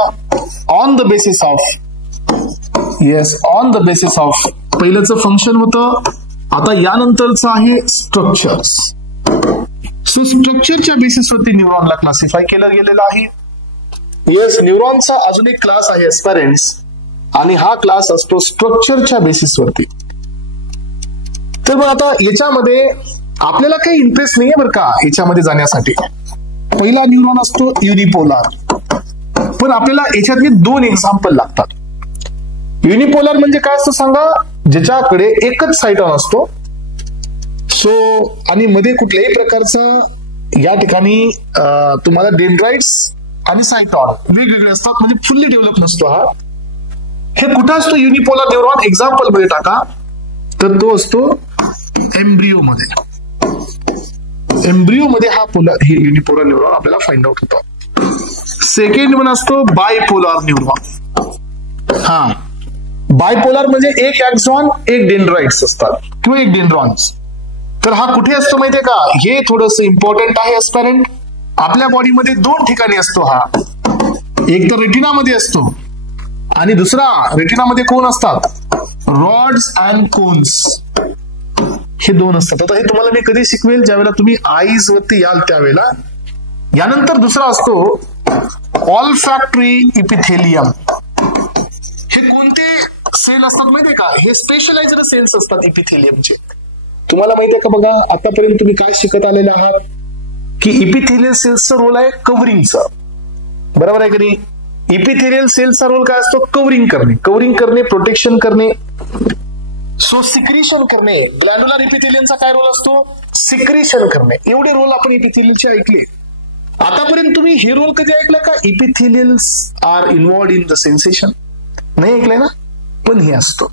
On the basis of, yes, on the basis of पहिल्याचं फंक्शन होतं. आता यानंतरचं आहे स्ट्रक्चर्स. सो स्ट्रक्चरच्या बेसिसवरती न्यूरॉनला क्लासिफाय केलं गेलेलं आहे. येस, न्यूरॉनचा अजून एक क्लास आहे एस्पॅरेंट्स, आणि हा क्लास असतो स्ट्रक्चरच्या बेसिसवरती. तर मग आता याच्यामध्ये आपल्याला काही इंटरेस्ट नाहीये बरं का याच्यामध्ये जाण्यासाठी. पहिला न्यूरॉन असतो युनिपोलार, पण आपल्याला याच्यातले 2 एक्झाम्पल लागतात. युनिपोलार म्हणजे काय असतं सांगा? ज्याच्याकडे एकच सायटॉन असतो. सो आणि मध्ये कुठल्याही प्रकारचं या ठिकाणी तुम्हाला डेंड्राइट्स आणि सायटॉन वेगवेगळे असतात, म्हणजे फुल्ली डेव्हलप नसतो हा. हे कुठं असतो युनिपोलार न्यूरॉन? एक्झाम्पल मध्ये टाका, तर तो असतो एम्ब्रिओ मध्ये. एम्ब्रिओ मध्ये हे युनिपोलर न्यूरॉन आपल्याला फाइंड आउट होतो. सेकंड वन असतो बायपोलार न्यूरॉन. हा, बायपोलार म्हणजे एक ऍक्झॉन एक डेंड्राइट्स असतात किंवा एक डेंड्रॉन्स. तर हा कुठे असतो माहितीये का? हे थोडंसं इम्पॉर्टंट आहे एस्पॅरंट. आपल्या बॉडीमध्ये 2 ठिकाणी असतो हा. एक तर रेटिनामध्ये असतो, आणि दुसरा रेटिनामध्ये कोण असतात? रॉड्स अँड कोन्स, हे 2 असतात. आता हे तुम्हाला मी कधी शिकवेल? ज्यावेळेला तुम्ही आईज वरती याल त्यावेळेला. यानंतर दुसरा असतो ऑल्फॅक्टरी इपिथेलियम. हे कोणते सेल असतात माहितीये का? हे स्पेशलाइज्ड सेल्स असतात इपिथेलियमचे. तुम्हाला माहितीये का? बघा, आतापर्यंत तुम्ही काय शिकत आलेले आहात की इपिथेलियल सेल्सचा रोल आहे कव्हरिंगचा, बरोबर आहे की नाही? इपिथेलियल सेल्सचा रोल काय असतो? कव्हरिंग करणे, प्रोटेक्शन करणे, सो सिक्रिशन करणे. ग्लॅन्युलर इपिथेलियमचा काय रोल असतो? सिक्रिशन करणे. एवढे रोल आपण इपिथेलियलचे ऐकले. आतापर्यंत तुम्ही हे रोल कधी ऐकलं का? Epithelials are involved in the sensation. नाही ऐकलंय ना? पण हे असतो,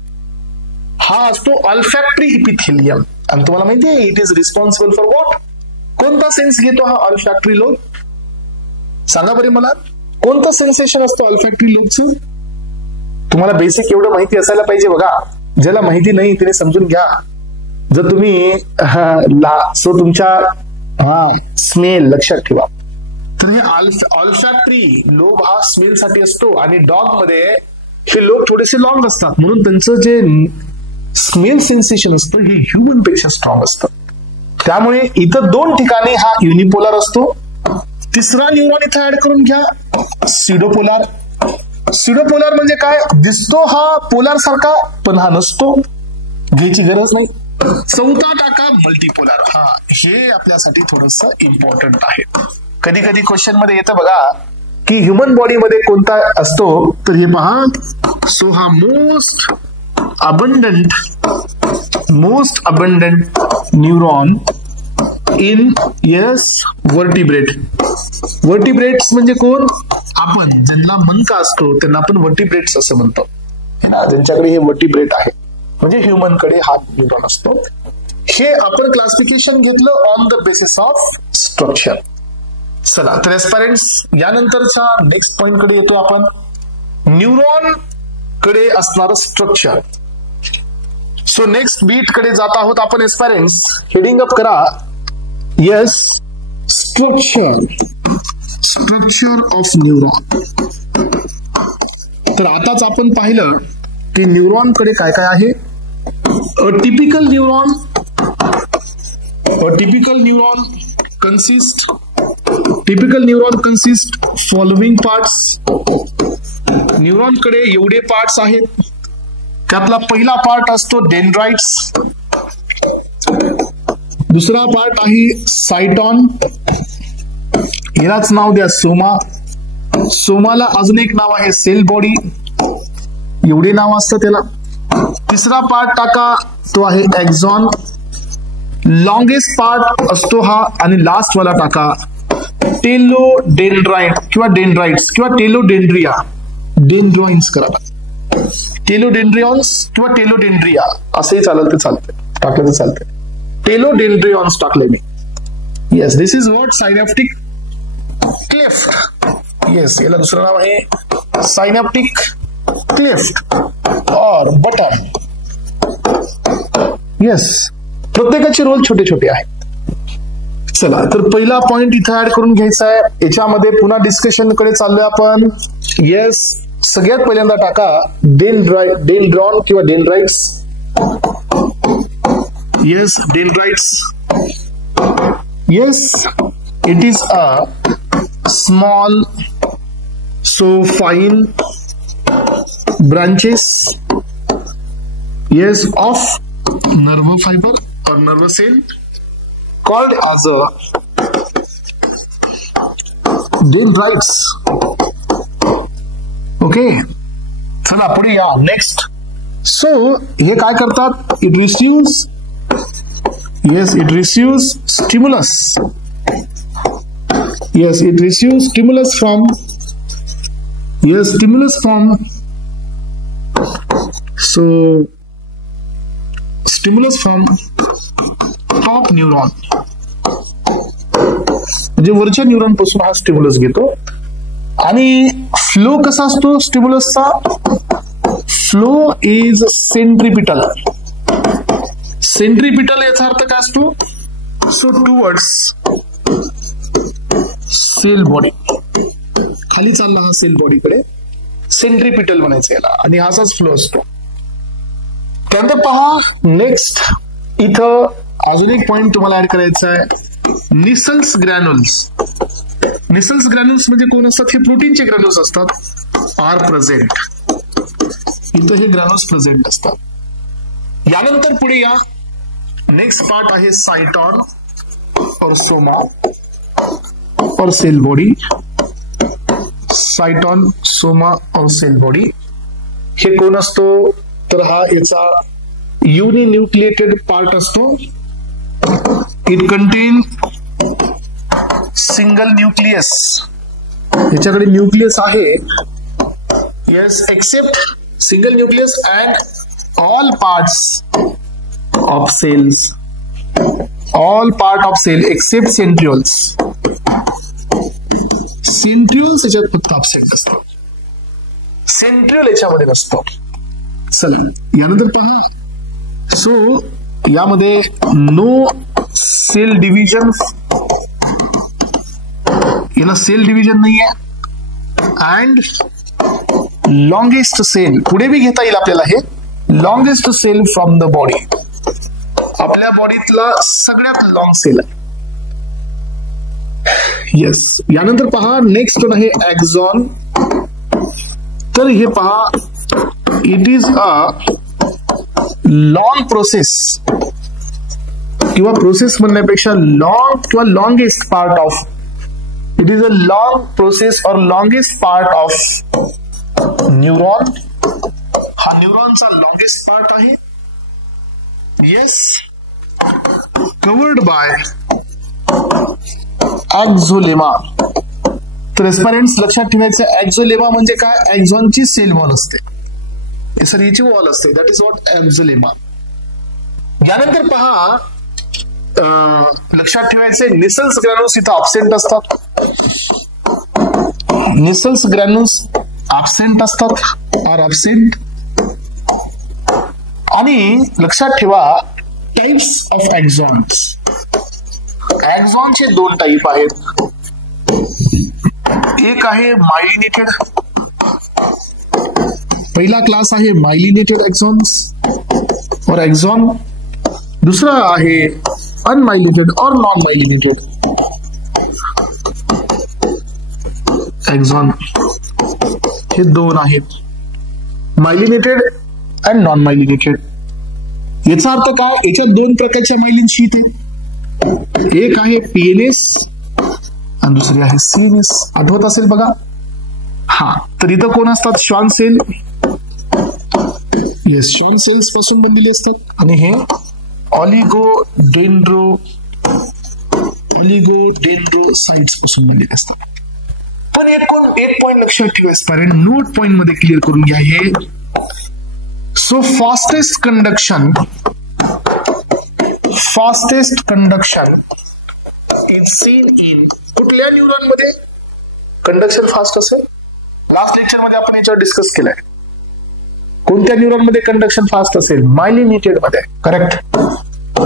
हा असतो ऑल्फॅक्टरी इपिथेलियम. आणि तुम्हाला माहिती आहे it is responsible for what? कोणता सेन्स घेतो हा ऑल्फॅक्टरी लोब? सांगा बरे मला, कोणतं सेन्सेशन असतं ऑल्फॅक्टरी लोबचं? तुम्हाला बेसिक एवढं माहिती असायला पाहिजे. बघा, ज्याला माहिती नाही त्याने समजून घ्या. जर तुम्ही सो तुमच्या स्मेल लक्षात ठेवा. तर हे ऑल्फॅक्टरी लोब हा स्मेल साठी असतो, आणि डॉग मध्ये हे लोब थोडेसे लॉंग असतात, म्हणून त्यांचं जे स्मेल सेन्सेशन असतं हे ह्युमन पेक्षा स्ट्रॉंग असतं. त्यामुळे इथं 2 ठिकाणी हा युनिपोलार असतो. तिसरा न्यूरॉन इथं ऍड करून घ्या, सिडोपोलार. सिडोपोलार म्हणजे काय? दिसतो हा पोलार सारखा, पण हा नसतो, घ्यायची गरज नाही. चौथा टाका मल्टीपोलार. हा, हे आपल्यासाठी थोडस इम्पॉर्टंट आहे. कधी कधी क्वेश्चन मध्ये येतं बघा की ह्युमन बॉडी मध्ये कोणता असतो, तर हे पहा. सो हा most abundant neuron in vertebrate. Vertebrates म्हणजे कोण? आपण ज्यांना मनका असतो त्यांना आपण वर्टिब्रेट्स असं म्हणतो, है ना? ज्यांच्याकडे हे वर्टिब्रेट आहे, म्हणजे ह्युमन कडे हा न्यूरॉन असतो. हे आपण क्लासिफिकेशन घेतलं on the basis of structure. चला, तर एस्पॅरेंट्स यानंतरचा नेक्स्ट पॉइंट कडे येतो आपण. न्यूरॉन कडे असणारं स्ट्रक्चर. सो नेक्स्ट बीट कडे जात आहोत आपण एस्पॅरेंट्स. हेडिंग अप करा. Yes, structure of neuron. तर आताच आपण पाहिलं की न्यूरॉन कडे काय काय आहे. A typical neuron consist following parts. Neuron कडे एवढे पार्ट्स आहेत. त्यातला पहिला पार्ट असतो डेंड्राइट्स. दुसरा पार्ट आहे सायटॉन, यालाच नाव द्या सोमा. सोमाला अजून एक नाव आहे सेल बॉडी. एवढे नाव असतं त्याला. तिसरा पार्ट टाका, तो आहे एक्झॉन. लॉंगेस्ट पार्ट असतो हा. आणि लास्ट वाला टाका टेलोडेंड्राइट किंवा डेंड्राइट्स किंवा टेलोडेंड्रिया. डेंड्रॉइन्स करा, टेलोडेंड्रियॉन्स किंवा टेलोडेंड्रिया असंही चालत ते चालतंय, टाकलं तर चालतंय. टेलोडेंड्रियॉन्स टाकले मी. Yes, this is what synaptic cleft. Yes, याला दुसरं नाव आहे synaptic cleft or button. Yes, प्रत्येकाचे रोल छोटे छोटे आहेत. चला, तर पहिला पॉइंट इथं ऍड करून घ्यायचा आहे. याच्यामध्ये पुन्हा डिस्कशन कडे चाललोय आपण. येस, सगळ्यात पहिल्यांदा टाका डेंड्रॉन किंवा dendrites. Yes, dendrites. Yes, it is a small so fine branches, yes, of nerve fiber or nerve cell called as a dendrites. Okay, चला पुढे या. नेक्स्ट. सो हे काय करतात? It receives, yes, it receives stimulus. Yes, it receives stimulus from, yes, stimulus from, so stimulus from top neuron. म्हणजे वरच्या न्यूरॉन पासून हा स्टिम्युलस घेतो. आणि फ्लो कसा असतो स्टिम्युलसचा? Flow is centripetal. सेंट्रिपिटल याचा अर्थ काय असतो? सो टुवर्ड्स सेल बॉडी, खाली चालला हा सेल बॉडीकडे, सेंट्रिपिटल म्हणायचं याला. आणि असाच फ्लो असतो. त्यानंतर पहा नेक्स्ट, इथं अजून एक पॉइंट तुम्हाला ऍड करायचा आहे. Nissl's granules. निसल्स ग्रॅन्युल्स म्हणजे कोण असतात? हे प्रोटीनचे ग्रॅन्युल्स असतात. Are present. इथं हे ग्रॅन्युल्स प्रेझेंट असतात. यानंतर पुढे या. नेक्स्ट पार्ट आहे सायटॉन और सोमा और सेल बॉडी. सायटॉन, सोमा और सेल बॉडी हे कोण असतो? तर हा याचा युनिन्यूक्लिएटेड पार्ट असतो. It contain single nucleus. याच्याकडे न्यूक्लियस आहे. Yes, except single nucleus and all parts of cells. All part of cell except centrioles. Centrioles याच्यात फक्त अपसेंट असतो. सेंट्रिओल याच्यामध्ये नसतो. चला, यानंतर पहा. सो यामध्ये नो सेल डिव्हिजन, याला सेल डिव्हिजन नाहीये. अँड लॉंगेस्ट सेल, पुढे बी घेता येईल आपल्याला हे. Longest cell from the body, आपल्या बॉडीतला सगळ्यात लॉंग सेल आहे. येस, यानंतर पहा नेक्स्ट आहे ऍक्झॉन. तर हे पहा, it is a long process, किंवा प्रोसेस म्हणण्यापेक्षा लॉंग किंवा longest part of, it is a long process or longest part of neuron. हा न्यूरॉनचा लॉंगेस्ट पार्ट आहे. Yes, covered by axolemma. तर एस्पायरंट्स लक्षात ठेवायचं, एक्झोलेमा म्हणजे काय? एक्झॉनची सेल वॉल असते. सर याची वॉल असते, दॅट इज व्हॉट एक्झोलेमा. यानंतर पहा, लक्षात ठेवायचे निसल्स ग्रॅन्युल्स इथं ऑब्सेंट असतात. निसल्स ग्रॅन्युल्स ऑब्सेंट असतात, आर ऑब्सेंट. आणि लक्षात ठेवा टाइप्स ऑफ एक्झॉन्स. एक्झॉनचे दोन टाईप आहेत. एक आहे मायलिनेटेड, पहिला क्लास आहे मायलिनेटेड एक्झॉन्स और एक्झॉन. दुसरा आहे अनमायलिनेटेड और नॉन मायलिनेटेड एक्झॉन. हे दोन आहेत, मायलिनेटेड अँड नॉन मायलिनेटेड. याचा अर्थ काय? याच्यात दोन प्रकारच्या मायलिन शीट आहे. एक आहे पीएनएस आणि दुसरी आहे सीएनएस. आठवत असेल बघा. हा, तर इथं कोण असतात? Schwann cell. Yes, Schwann cells पासून बनलेले असतात. आणि हे ऑलिगोडेंड्रोसाइट्स पासून बनलेले असतात. पण एक पॉइंट लक्षात ठेवायचं, कारण नोट पॉइंट मध्ये क्लिअर करून घ्या हे. So fastest conduction is seen in कुठल्या न्यूरॉन मध्ये? कंडक्शन फास्ट असेल. लास्ट लेक्चर मध्ये आपण याच्यावर डिस्कस केलंय. कोणत्या न्यूरॉन मध्ये कंडक्शन फास्ट असेल? मायलिनेटेड मध्ये. करेक्ट.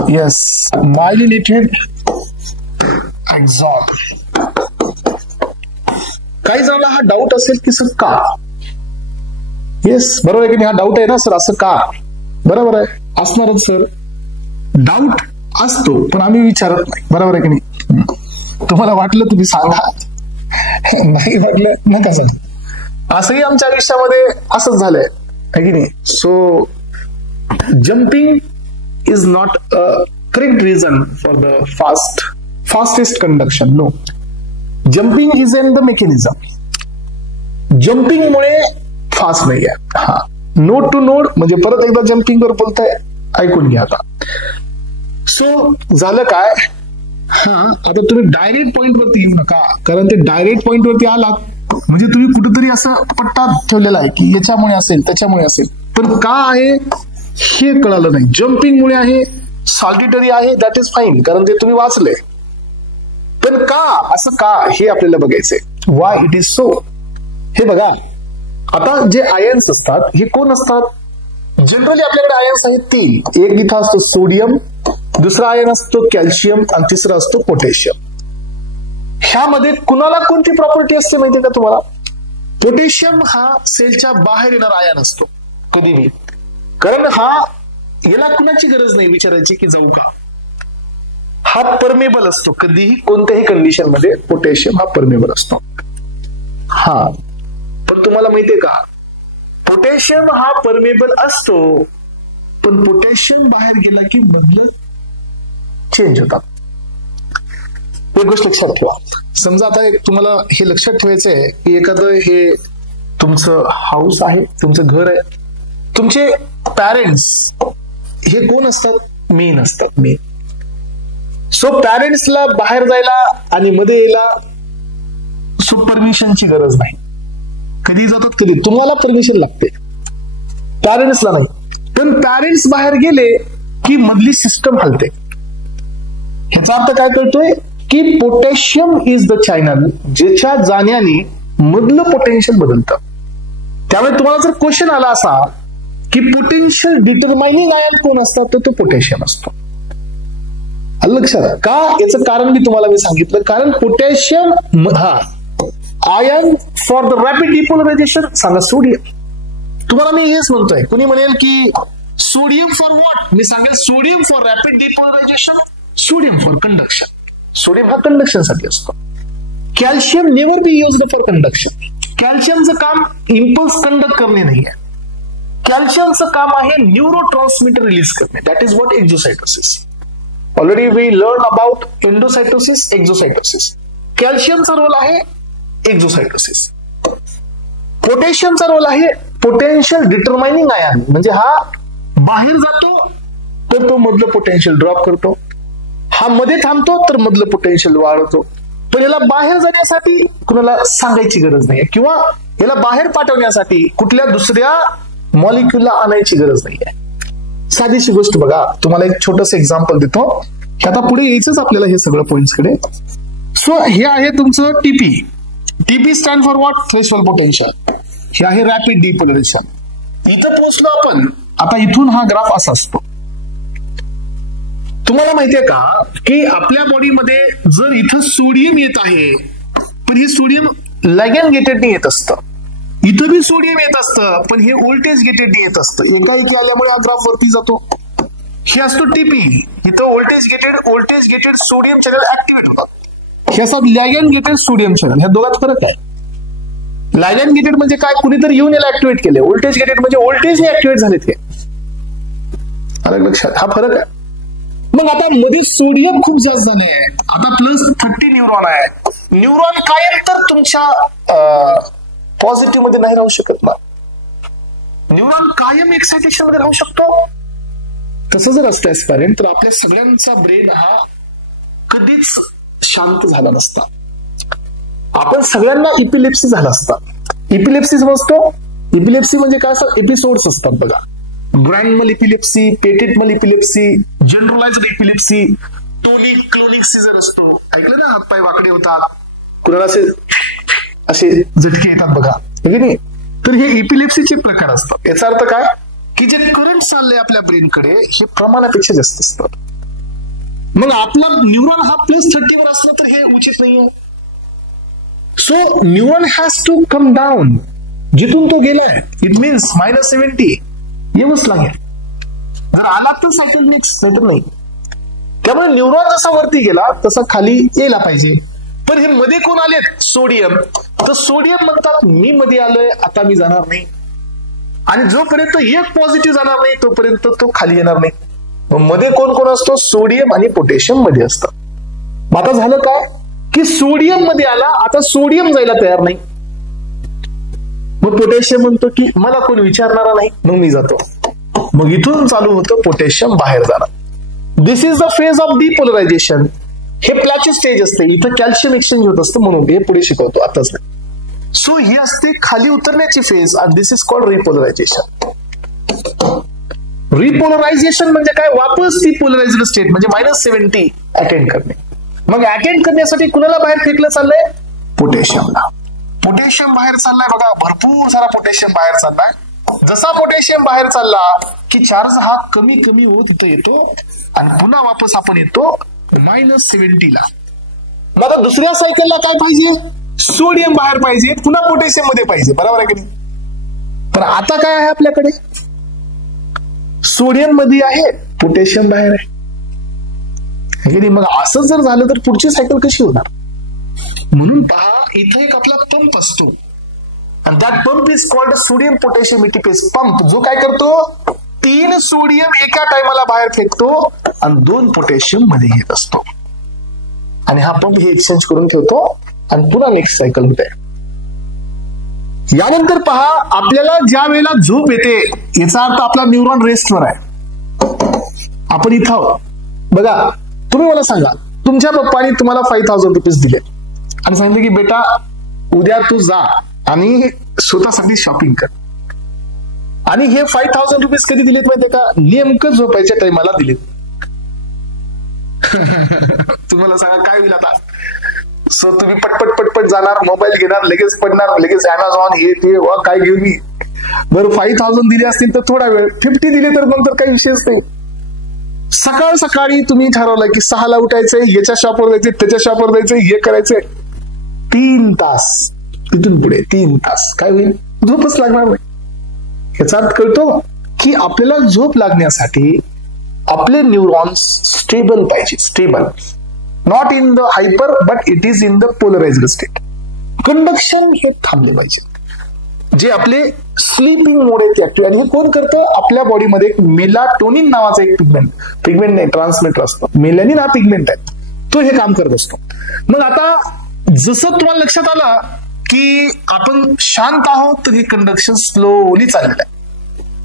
Yes, myelinated axon. काही जणांना हा डाऊट असेल की सर का? येस, बरोबर आहे की नाही? हा डाऊट आहे ना सर, असं का? बरोबर आहे, असणारच सर. डाऊट असतो पण आम्ही विचारत नाही. बरोबर आहे की नाही? तुम्हाला वाटलं तुम्ही सांगा, नाही वाटलं नका सांगा. असंही आमच्या आयुष्यामध्ये असंच झालंय आहे की नाही? So jumping is not a correct reason for the fastest conduction. No, jumping is in the mechanism. Jumping मुळे फास्ट नाही आहे. हा, नोड टू नोड म्हणजे परत एकदा जम्पिंग वर बोलताय, ऐकून घ्या आता. सो झालं काय? हा, आता तुम्ही डायरेक्ट पॉइंट वरती येऊ नका, कारण ते डायरेक्ट पॉइंट वरती आलात म्हणजे तुम्ही कुठेतरी असं पट्टा ठेवलेला आहे की याच्यामुळे असेल त्याच्यामुळे असेल, पण का आहे हे कळालं नाही. जम्पिंग मुळे आहे, सॉलिटरी आहे, दॅट इज फाईन, कारण ते तुम्ही वाचले. पण का, असं का, हे आपल्याला बघायचंय. Why it is so. हे बघा, आता जे आयन्स असतात हे कोण असतात? जनरली आपल्याकडे आयन्स आहेत 3. एक इथं असतो सोडियम, दुसरा आयन असतो कॅल्शियम आणि तिसरा असतो पोटॅशियम. ह्यामध्ये कुणाला कोणती प्रॉपर्टी असते माहितीये का तुम्हाला? पोटॅशियम हा सेलच्या बाहेर येणारा आयन असतो कधीही, कारण याला कुणाची गरज नाही विचारायची की जाऊ का. हा परमेबल असतो, कधीही कोणत्याही कंडिशन मध्ये पोटॅशियम हा परमेबल असतो. हा, पण तुम्हाला माहितीये का, पोटॅशियम हा परमेबल असतो, पण पोटॅशियम बाहेर गेला की बदल चेंज होतात. एक गोष्ट लक्षात ठेवा. समजा आता तुम्हाला हे लक्षात ठेवायचंय की एखादं हे तुमचं हाऊस आहे, तुमचं घर आहे, तुमचे पॅरेंट्स हे कोण असतात? मेन असतात, मेन. सो पॅरेंट्सला बाहेर जायला आणि मध्ये यायला सो परमिशनची गरज नाही. कधी जातात, कधी तुम्हाला परमिशन लागते, पॅरेंट्सला नाही. पण पॅरेंट्स बाहेर गेले की मधली सिस्टम हलते. ह्याचा अर्थ काय कळतोय की पोटॅशियम इज द चॅनल, ज्याच्या जाण्याने मधलं पोटेन्शियल बदलतं. त्यामुळे तुम्हाला जर क्वेश्चन आला असा की पोटेन्शियल डिटरमाइनिंग आयन कोण असतात, तर तो पोटॅशियम असतो. लक्षात का? याचं कारण मी तुम्हाला सांगितलं, कारण पोटॅशियम हा आयन फॉर द रॅपिड डिपोलरायझेशन. सांगा सोडियम. तुम्हाला मी हेच म्हणतोय. कुणी म्हणेल की सोडियम फॉर व्हॉट? मी सांगेल sodium for rapid depolarisation, sodium for conduction. Sodium हा कंडक्शन साठी असतो. Calcium never be used for conduction. कॅल्शियमचं काम इम्पल्स कंडक्ट करणे नाही आहे. कॅल्शियमचं काम आहे न्यूरो ट्रान्समीटर रिलीज करणे. That is what exocytosis. Already we learn about endocytosis, exocytosis. कॅल्शियमचा रोल आहे एक्झोसायटोसिस. पोटॅशियमचा रोल आहे पोटेन्शियल डिटरमाइनिंग आयन, म्हणजे हा बाहेर जातो तर तो मधलं पोटेन्शियल ड्रॉप करतो, हा मध्ये थांबतो तर मधलं पोटेन्शियल वाढवतो. पण याला बाहेर जाण्यासाठी कुणाला सांगायची गरज नाही, किंवा याला बाहेर पाठवण्यासाठी कुठल्या दुसऱ्या मॉलिक्युलला आणायची गरज नाहीये. साधीशी गोष्ट बघा, तुम्हाला एक छोटस एक्झाम्पल देतो. आता पुढे यायचंच आपल्याला हे सगळं पॉइंट्सकडे. सो हे आहे तुमचं TP. TP stand for what? Threshold potential. हे आहे रॅपिड डिपोलरायझेशन. इथं पोहोचलो आपण. आता इथून हा ग्राफ असा असतो. तुम्हाला माहितीये का की आपल्या बॉडीमध्ये जर इथं सोडियम येत आहे, पण हे सोडियम लॅगॅन गेटेडने येत असतं. इथं बी सोडियम येत असतं, पण हे व्होल्टेज गेटेडने येत असतं. एका इथे आल्यामुळे हा ग्राफ वरती जातो. हे असतो टीपी. इथं voltage gated sodium channel activate होतात. हे असं लॅगॅन गेटेड सोडियम चॅनल. ह्या दोघात फरक आहे. लॅगॅन गेटेड म्हणजे काय? कुणीतरी येऊन याला ऍक्टिव्हेट केले. व्होल्टेज गेटेड म्हणजे व्होल्टेजने ऍक्टिव्हेट झाले ते. अलग लक्षात, हा फरक आहे. मग आता मध्ये सोडियम खूप जास्त झाले आहे. आता +30 न्यूरॉन आहे. न्यूरॉन कायम तर तुमच्या पॉझिटिव्ह मध्ये नाही राहू शकत ना. न्यूरॉन कायम एक्सायटेशन मध्ये राहू शकतो. तसं जर असतं ऍस्पायरंट, तर आपल्या सगळ्यांचा ब्रेन हा कधीच शांत झाला नसता. आपण सगळ्यांना इपिलेप्सी झाला असता. इपिलेप्सी समजतो? इपिलेप्सी म्हणजे काय असतं? एपिसोड्स असतात बघा. Grand mal epilepsy, petit mal epilepsy, generalised epilepsy, tonic clonic seizure असतो. ऐकलं ना? हातपाय वाकडे होतात, कुणाला असे असे झटके येतात बघा, नाही? तर हे एपिलेप्सीचे प्रकार असतात. याचा अर्थ काय की जे करंट चाललंय आपल्या ब्रेनकडे हे प्रमाणापेक्षा जास्त असतात. मग आपला न्यूरॉन हा +30 वर असला तर हे उचित नाहीये. So neuron has to come down. जिथून तो गेलाय इट मीन्स -70 येऊच लागेल. जर आला तर सायकल नेक्स्ट, नाहीतर नाही. त्यामुळे न्यूरॉन जसा वरती गेला तसा खाली यायला पाहिजे. पण हे मध्ये कोण आलेत? सोडियम. तर सोडियम म्हणतात मी मध्ये आलोय, आता मी जाणार नाही. आणि जोपर्यंत एक पॉझिटिव्ह जाणार नाही तोपर्यंत तो खाली येणार नाही. मग मध्ये कोण कोण असतो? सोडियम आणि पोटॅशियम मध्ये असतं. मग आता झालं काय की सोडियम मध्ये आला, आता सोडियम जायला तयार नाही. मग पोटॅशियम म्हणतो की मला कोण विचारणारा नाही, मग मी जातो. मग इथून चालू होतं पोटॅशियम बाहेर जाणार. दिस इज द फेज ऑफ डिपोलरायझेशन. हे प्लॅची स्टेज असते, इथं कॅल्शियम एक्सचेंज होत असतं, म्हणून हे पुढे शिकवतो, आताच नाही. सो ही असते खाली उतरण्याची फेज आणि दिस इज कॉल्ड रिपोलरायझेशन. रिपोलरायझेशन म्हणजे काय? वापस ती पोलरायझ्ड स्टेट म्हणजे -70 अटेंड करणे. मग अटेंड करण्यासाठी कुणाला बाहेर फेकलं चाललंय? पोटॅशियमला. पोटॅशियम बाहेर चाललाय बघा, भरपूर सारा पोटॅशियम बाहेर चाललाय. जसा पोटॅशियम बाहेर चालला की चार्ज हा कमी कमी होत इथं येतो आणि पुन्हा वापस आपण येतो -70 ला. मग आता दुसऱ्या सायकलला काय पाहिजे? सोडियम बाहेर पाहिजे, पुन्हा पोटॅशियम मध्ये पाहिजे, बरोबर आहे की नाही? पण आता काय आहे आपल्याकडे? सोडियम मध्ये आहे, पोटॅशियम बाहेर आहे. मग असं जर झालं तर पुढची सायकल कशी होणार? म्हणून पहा, इथं एक आपला पंप असतो आणि that pump is called sodium potassium ATPase pump. जो काय करतो? 3 सोडियम एका टायमाला बाहेर फेकतो आणि 2 पोटॅशियम मध्ये घेत असतो. आणि हा पंप हे एक्सचेंज करून ठेवतो आणि पुन्हा नेक्स्ट सायकल होते. यानंतर पहा, आपल्याला ज्या वेळेला झोप येते याचा अर्थ आपला न्यूरॉन रेस्टवर आहे. आपण इथं आहोत बघा. तुम्ही मला सांगा, तुमच्या पप्पानी तुम्हाला 5,000 रुपीज दिले आणि सांगितलं की बेटा उद्या तू जा आणि स्वतःसाठी शॉपिंग कर. आणि हे 5,000 रुपीज कधी दिलेत माहितीये का? नेमकं झोपायच्या टाइमाला दिलेत. तुम्हाला सांगा काय होईल आता? सो तुम्ही पटपट पटपट जाणार, मोबाईल घेणार, लगेच पडणार, लगेच अमेझॉन हे ते काय घेऊ मी. बरं 5,000 दिले असतील तर थोडा वेळ, 50 दिले तर नंतर काही विषयच नाही. सकाळ सकाळी तुम्ही ठरवलं की 6 ला उठायचंय, याच्या शॉपवर जायचंय, त्याच्या शॉपवर जायचंय, हे करायचंय. 3 तास तिथून पुढे 3 तास काय होईल? झोपच लागणार नाही. याचा अर्थ कळतो की आपल्याला झोप लागण्यासाठी आपले न्यूरॉन्स स्टेबल पाहिजे. Stable, not in the hyper but it is in the polarised state. Conduction हे थांबले पाहिजे. जे आपले स्लीपिंग मोड आहेत ऍक्टिव्ह. आणि हे कोण करतं? आपल्या बॉडीमध्ये एक मेलाटोनिन नावाचा एक पिगमेंट नाही, ट्रान्समिटर असतो. मेलॅनिन हा पिगमेंट आहे, तो हे काम करत असतो. मग आता जसं तुम्हाला लक्षात आलं की आपण शांत आहोत तर हे कंडक्शन स्लोली चाललेलं आहे.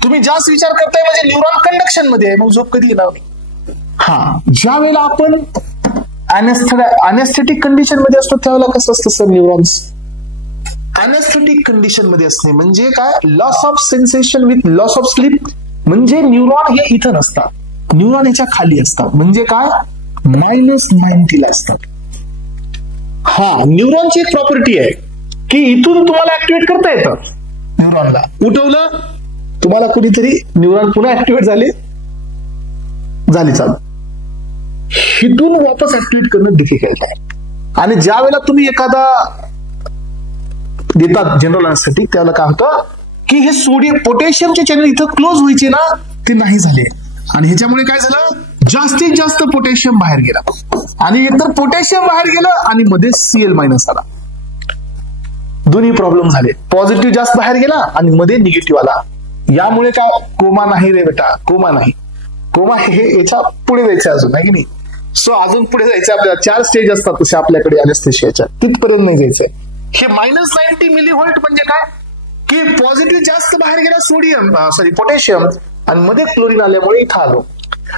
तुम्ही जास्त विचार करताय म्हणजे न्यूरॉन कंडक्शन मध्ये आहे, मग झोप कधी येणार नाही. हा, ज्या वेळेला आपण अनेस्थेटिक कंडिशन मध्ये असतो त्यावेळेला कसं असतं सर न्यूरॉन्स? अनेस्थेटिक कंडिशन मध्ये असणे म्हणजे काय? Loss of sensation with loss of sleep. म्हणजे न्यूरॉन हे इथं नसतात, न्यूरॉन याच्या खाली असतात. म्हणजे काय? -90 ला असतात. हा, न्यूरॉनची एक प्रॉपर्टी आहे की इथून तुम्हाला ऍक्टिव्हेट करता येतं. न्यूरॉनला उठवलं, तुम्हाला कुणीतरी न्यूरॉन पुन्हा ऍक्टिव्हेट झाले चालू. इथून वापस ऍक्टिव्हेट करणं डिफिकल्ट आहे. आणि ज्या वेळेला तुम्ही एखादा देतात जनरल अनेस्थेटिक त्यावेळेला काय होतं की हे सोडियम पोटॅशियमचे चॅनल इथं क्लोज व्हायचे ना, ते नाही झाले. आणि ह्याच्यामुळे काय झालं? जास्तीत जास्त पोटॅशियम बाहेर गेला. आणि एकतर पोटॅशियम बाहेर गेलं आणि मध्ये Cl- आला. दोन्ही प्रॉब्लेम झाले. पॉझिटिव्ह जास्त बाहेर गेला आणि मध्ये निगेटिव्ह आला. यामुळे काय? कोमा नाही रे बेटा, कोमा नाही. कोमा हे याच्या पुढे जायचं अजून, आहे की नाही? सो अजून पुढे जायचं. आपल्याला 4 स्टेज असतात तसे आपल्याकडे अनेस्थेशियाच्या, तिथपर्यंत नाही जायचंय. हे -90 मिलीव्होल्ट म्हणजे काय? की पॉझिटिव्ह जास्त बाहेर गेला पोटॅशियम आणि मध्ये क्लोरीन आल्यामुळे इथं आलो.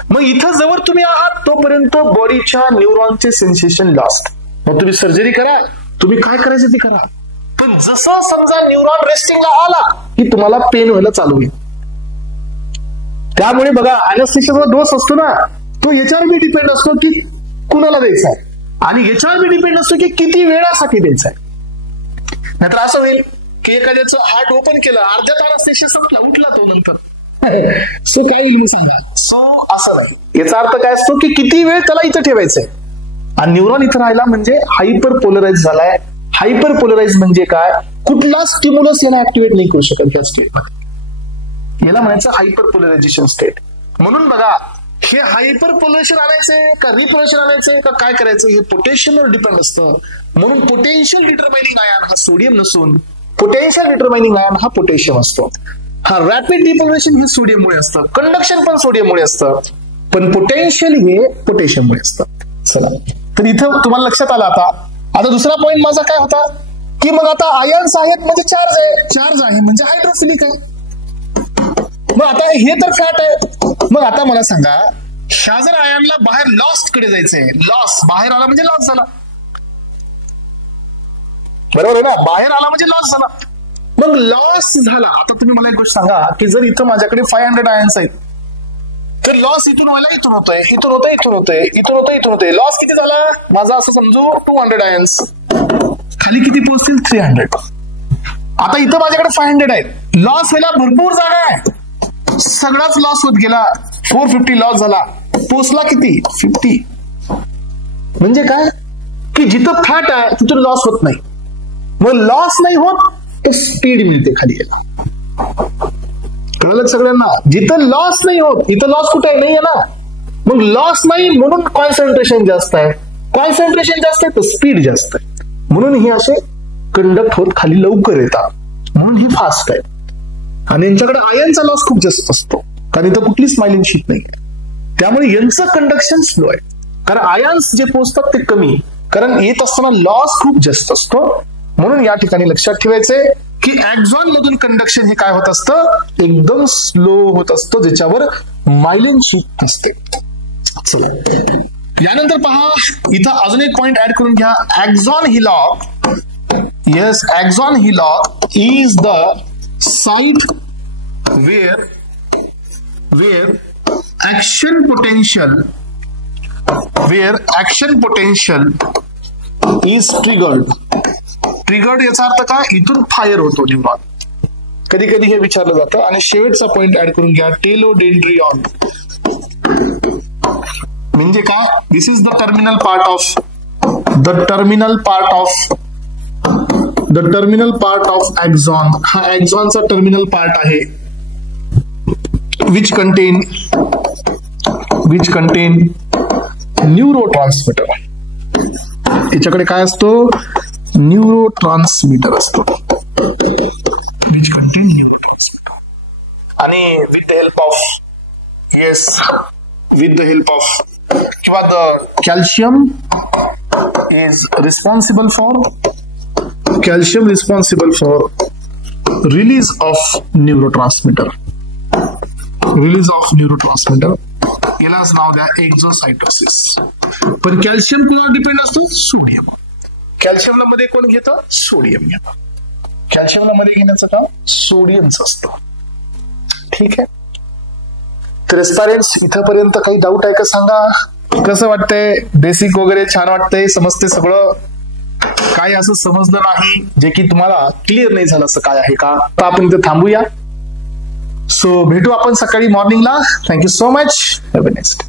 मग इथं जवळ तुम्ही आहात तोपर्यंत बॉडीच्या न्यूरॉनचे सेन्सेशन लॉस्ट. मग तुम्ही सर्जरी करा, तुम्ही काय करायचं ते करा. पण जसं समजा न्यूरॉन रेस्टिंगला आला की तुम्हाला पेन व्हायला चालू होईल. त्यामुळे बघा अनेस्थेशियाचा डोस असतो ना, तो याच्यावर बी डिपेंड असतो की कुणाला द्यायचा आहे आणि याच्यावर बी डिपेंड असतो की किती वेळासाठी द्यायचा आहे. नाहीतर असं होईल की एखाद्याचं हार्ट ओपन केलं, अर्ध्या तास पेशंट संपला, उठला तो नंतर. सो काय येईल मी सांगा. सो असं नाही. याचा अर्थ काय असतो की किती वेळ त्याला इथं ठेवायचंय. आणि न्यूरॉन इथं राहिला म्हणजे हायपर पोलराइज झालाय. हायपर पोलराइज म्हणजे काय, कुठला स्टिम्युलस याला ऍक्टिव्हेट नाही करू शकत या स्टेटमध्ये. याला म्हणायचं हायपर पोलरायझेशन स्टेट. म्हणून बघा, हे हायपर पोलरायझेशन आणायचंय का रिपोलरायझेशन आणायचंय का काय करायचं, हे पोटेन्शियलवर डिपेंड असतं. म्हणून पोटेन्शियल डिटरमाइनिंग आयन हा सोडियम नसून पोटेन्शियल डिटरमाइनिंग आयन हा पोटॅशियम असतो. हा रॅपिड डिपोलरायझेशन हे सोडियममुळे असतं, कंडक्शन पण सोडियममुळे असतं, पण पोटेन्शियल हे पोटॅशियममुळे असतं. चला, तर इथं तुम्हाला लक्षात आलं. आता दुसरा पॉइंट माझा काय होता की मग आता आयन्स आहेत म्हणजे चार्ज आहे, चार्ज आहे म्हणजे हायड्रोफिलिक आहे. मग आता हे तर फॅट आहे. मग आता मला सांगा, ह्या जर आयनला बाहेर लॉस्ट कडे जायचंय, लॉस बाहेर आला म्हणजे लॉस झाला, बरोबर आहे ना, बाहेर आला म्हणजे लॉस झाला. मग लॉस झाला. आता तुम्ही मला एक गोष्ट सांगा की जर इथं माझ्याकडे 500 आयन्स आहेत, तर लॉस इथून व्हायला इथून होतोय, इथून होतोय, इथून होतोय, इथून होतोय, इथून होतोय. लॉस किती झाला माझा, असं समजू 200 आयन्स. खाली किती पोहोचतील, 300. आता इथं माझ्याकडे 500 आहेत, लॉस व्हायला भरपूर जागा आहे, सगळाच लॉस होत गेला. 450 लॉस झाला, पोचला किती, 50. म्हणजे काय की जिथं फॅट आहे तिथून लॉस होत नाही. मग लॉस नाही होत तर स्पीड मिळते खाली यायला. कळलं सगळ्यांना. जिथं लॉस नाही होत इथं लॉस कुठे आहे, नाहीये ना. मग लॉस नाही म्हणून कॉन्सन्ट्रेशन जास्त आहे, कॉन्सन्ट्रेशन जास्त आहे तर स्पीड जास्त आहे. म्हणून हे असे कंडक्ट होत खाली लवकर येतात, म्हणून ही फास्ट आहे. आणि यांच्याकडे आयनचा लॉस खूप जास्त असतो, कारण इथं कुठली स्माइलिंग शीट नाही, त्यामुळे यांचं कंडक्शन स्लो आहे. कारण आयन्स जे पोहोचतात ते कमी, कारण येत असताना लॉस खूप जास्त असतो. म्हणून या ठिकाणी लक्षात ठेवायचंय की ऍक्झॉन मधून कंडक्शन हे काय होत असतं, एकदम स्लो होत असतं, ज्याच्यावर मायलिन शीट असते. यानंतर पहा, इथं अजून एक पॉइंट ऍड करून घ्या. Axon hillock, yes, axon hillock is the site where action potential is triggered याचा अर्थ काय, इथून फायर होतो न्यूरॉन. कधी कधी हे विचारलं जातं. आणि शेवटचा पॉइंट ऍड करून घ्या, टेलोडेंड्रियॉन म्हणजे काय, this is the terminal part of axon. हा ऍक्झॉनचा टर्मिनल पार्ट आहे, which contain न्यूरोट्रान्समीटर. याच्याकडे काय असतो, न्यूरोट्रान्समीटर असतो, which contain न्यूरोट्रान्समीटर. आणि with the help of किंवा the calcium responsible for release of neurotransmitter. यालाच नाव द्या एक्झोसाइटोसिस. पण कॅल्शियम कुणावर डिपेंड असतो, सोडियम. कॅल्शियमला मध्ये कोण घेतं, सोडियम घेतं. कॅल्शियमला मध्ये घेण्याचं काम सोडियमचं असतं. ठीक आहे. तर एस्पायरंट्स, इथपर्यंत काही डाऊट आहे का सांगा. कसं वाटतंय, बेसिक वगैरे छान वाटतंय, समजते सगळं, काय असं समजलं नाही जे की तुम्हाला क्लिअर नाही झालं असं काय आहे का. तर आपण इथे थांबूया. सो भेटू आपण सकाळी मॉर्निंगला. Thank you so much. Have a nice day.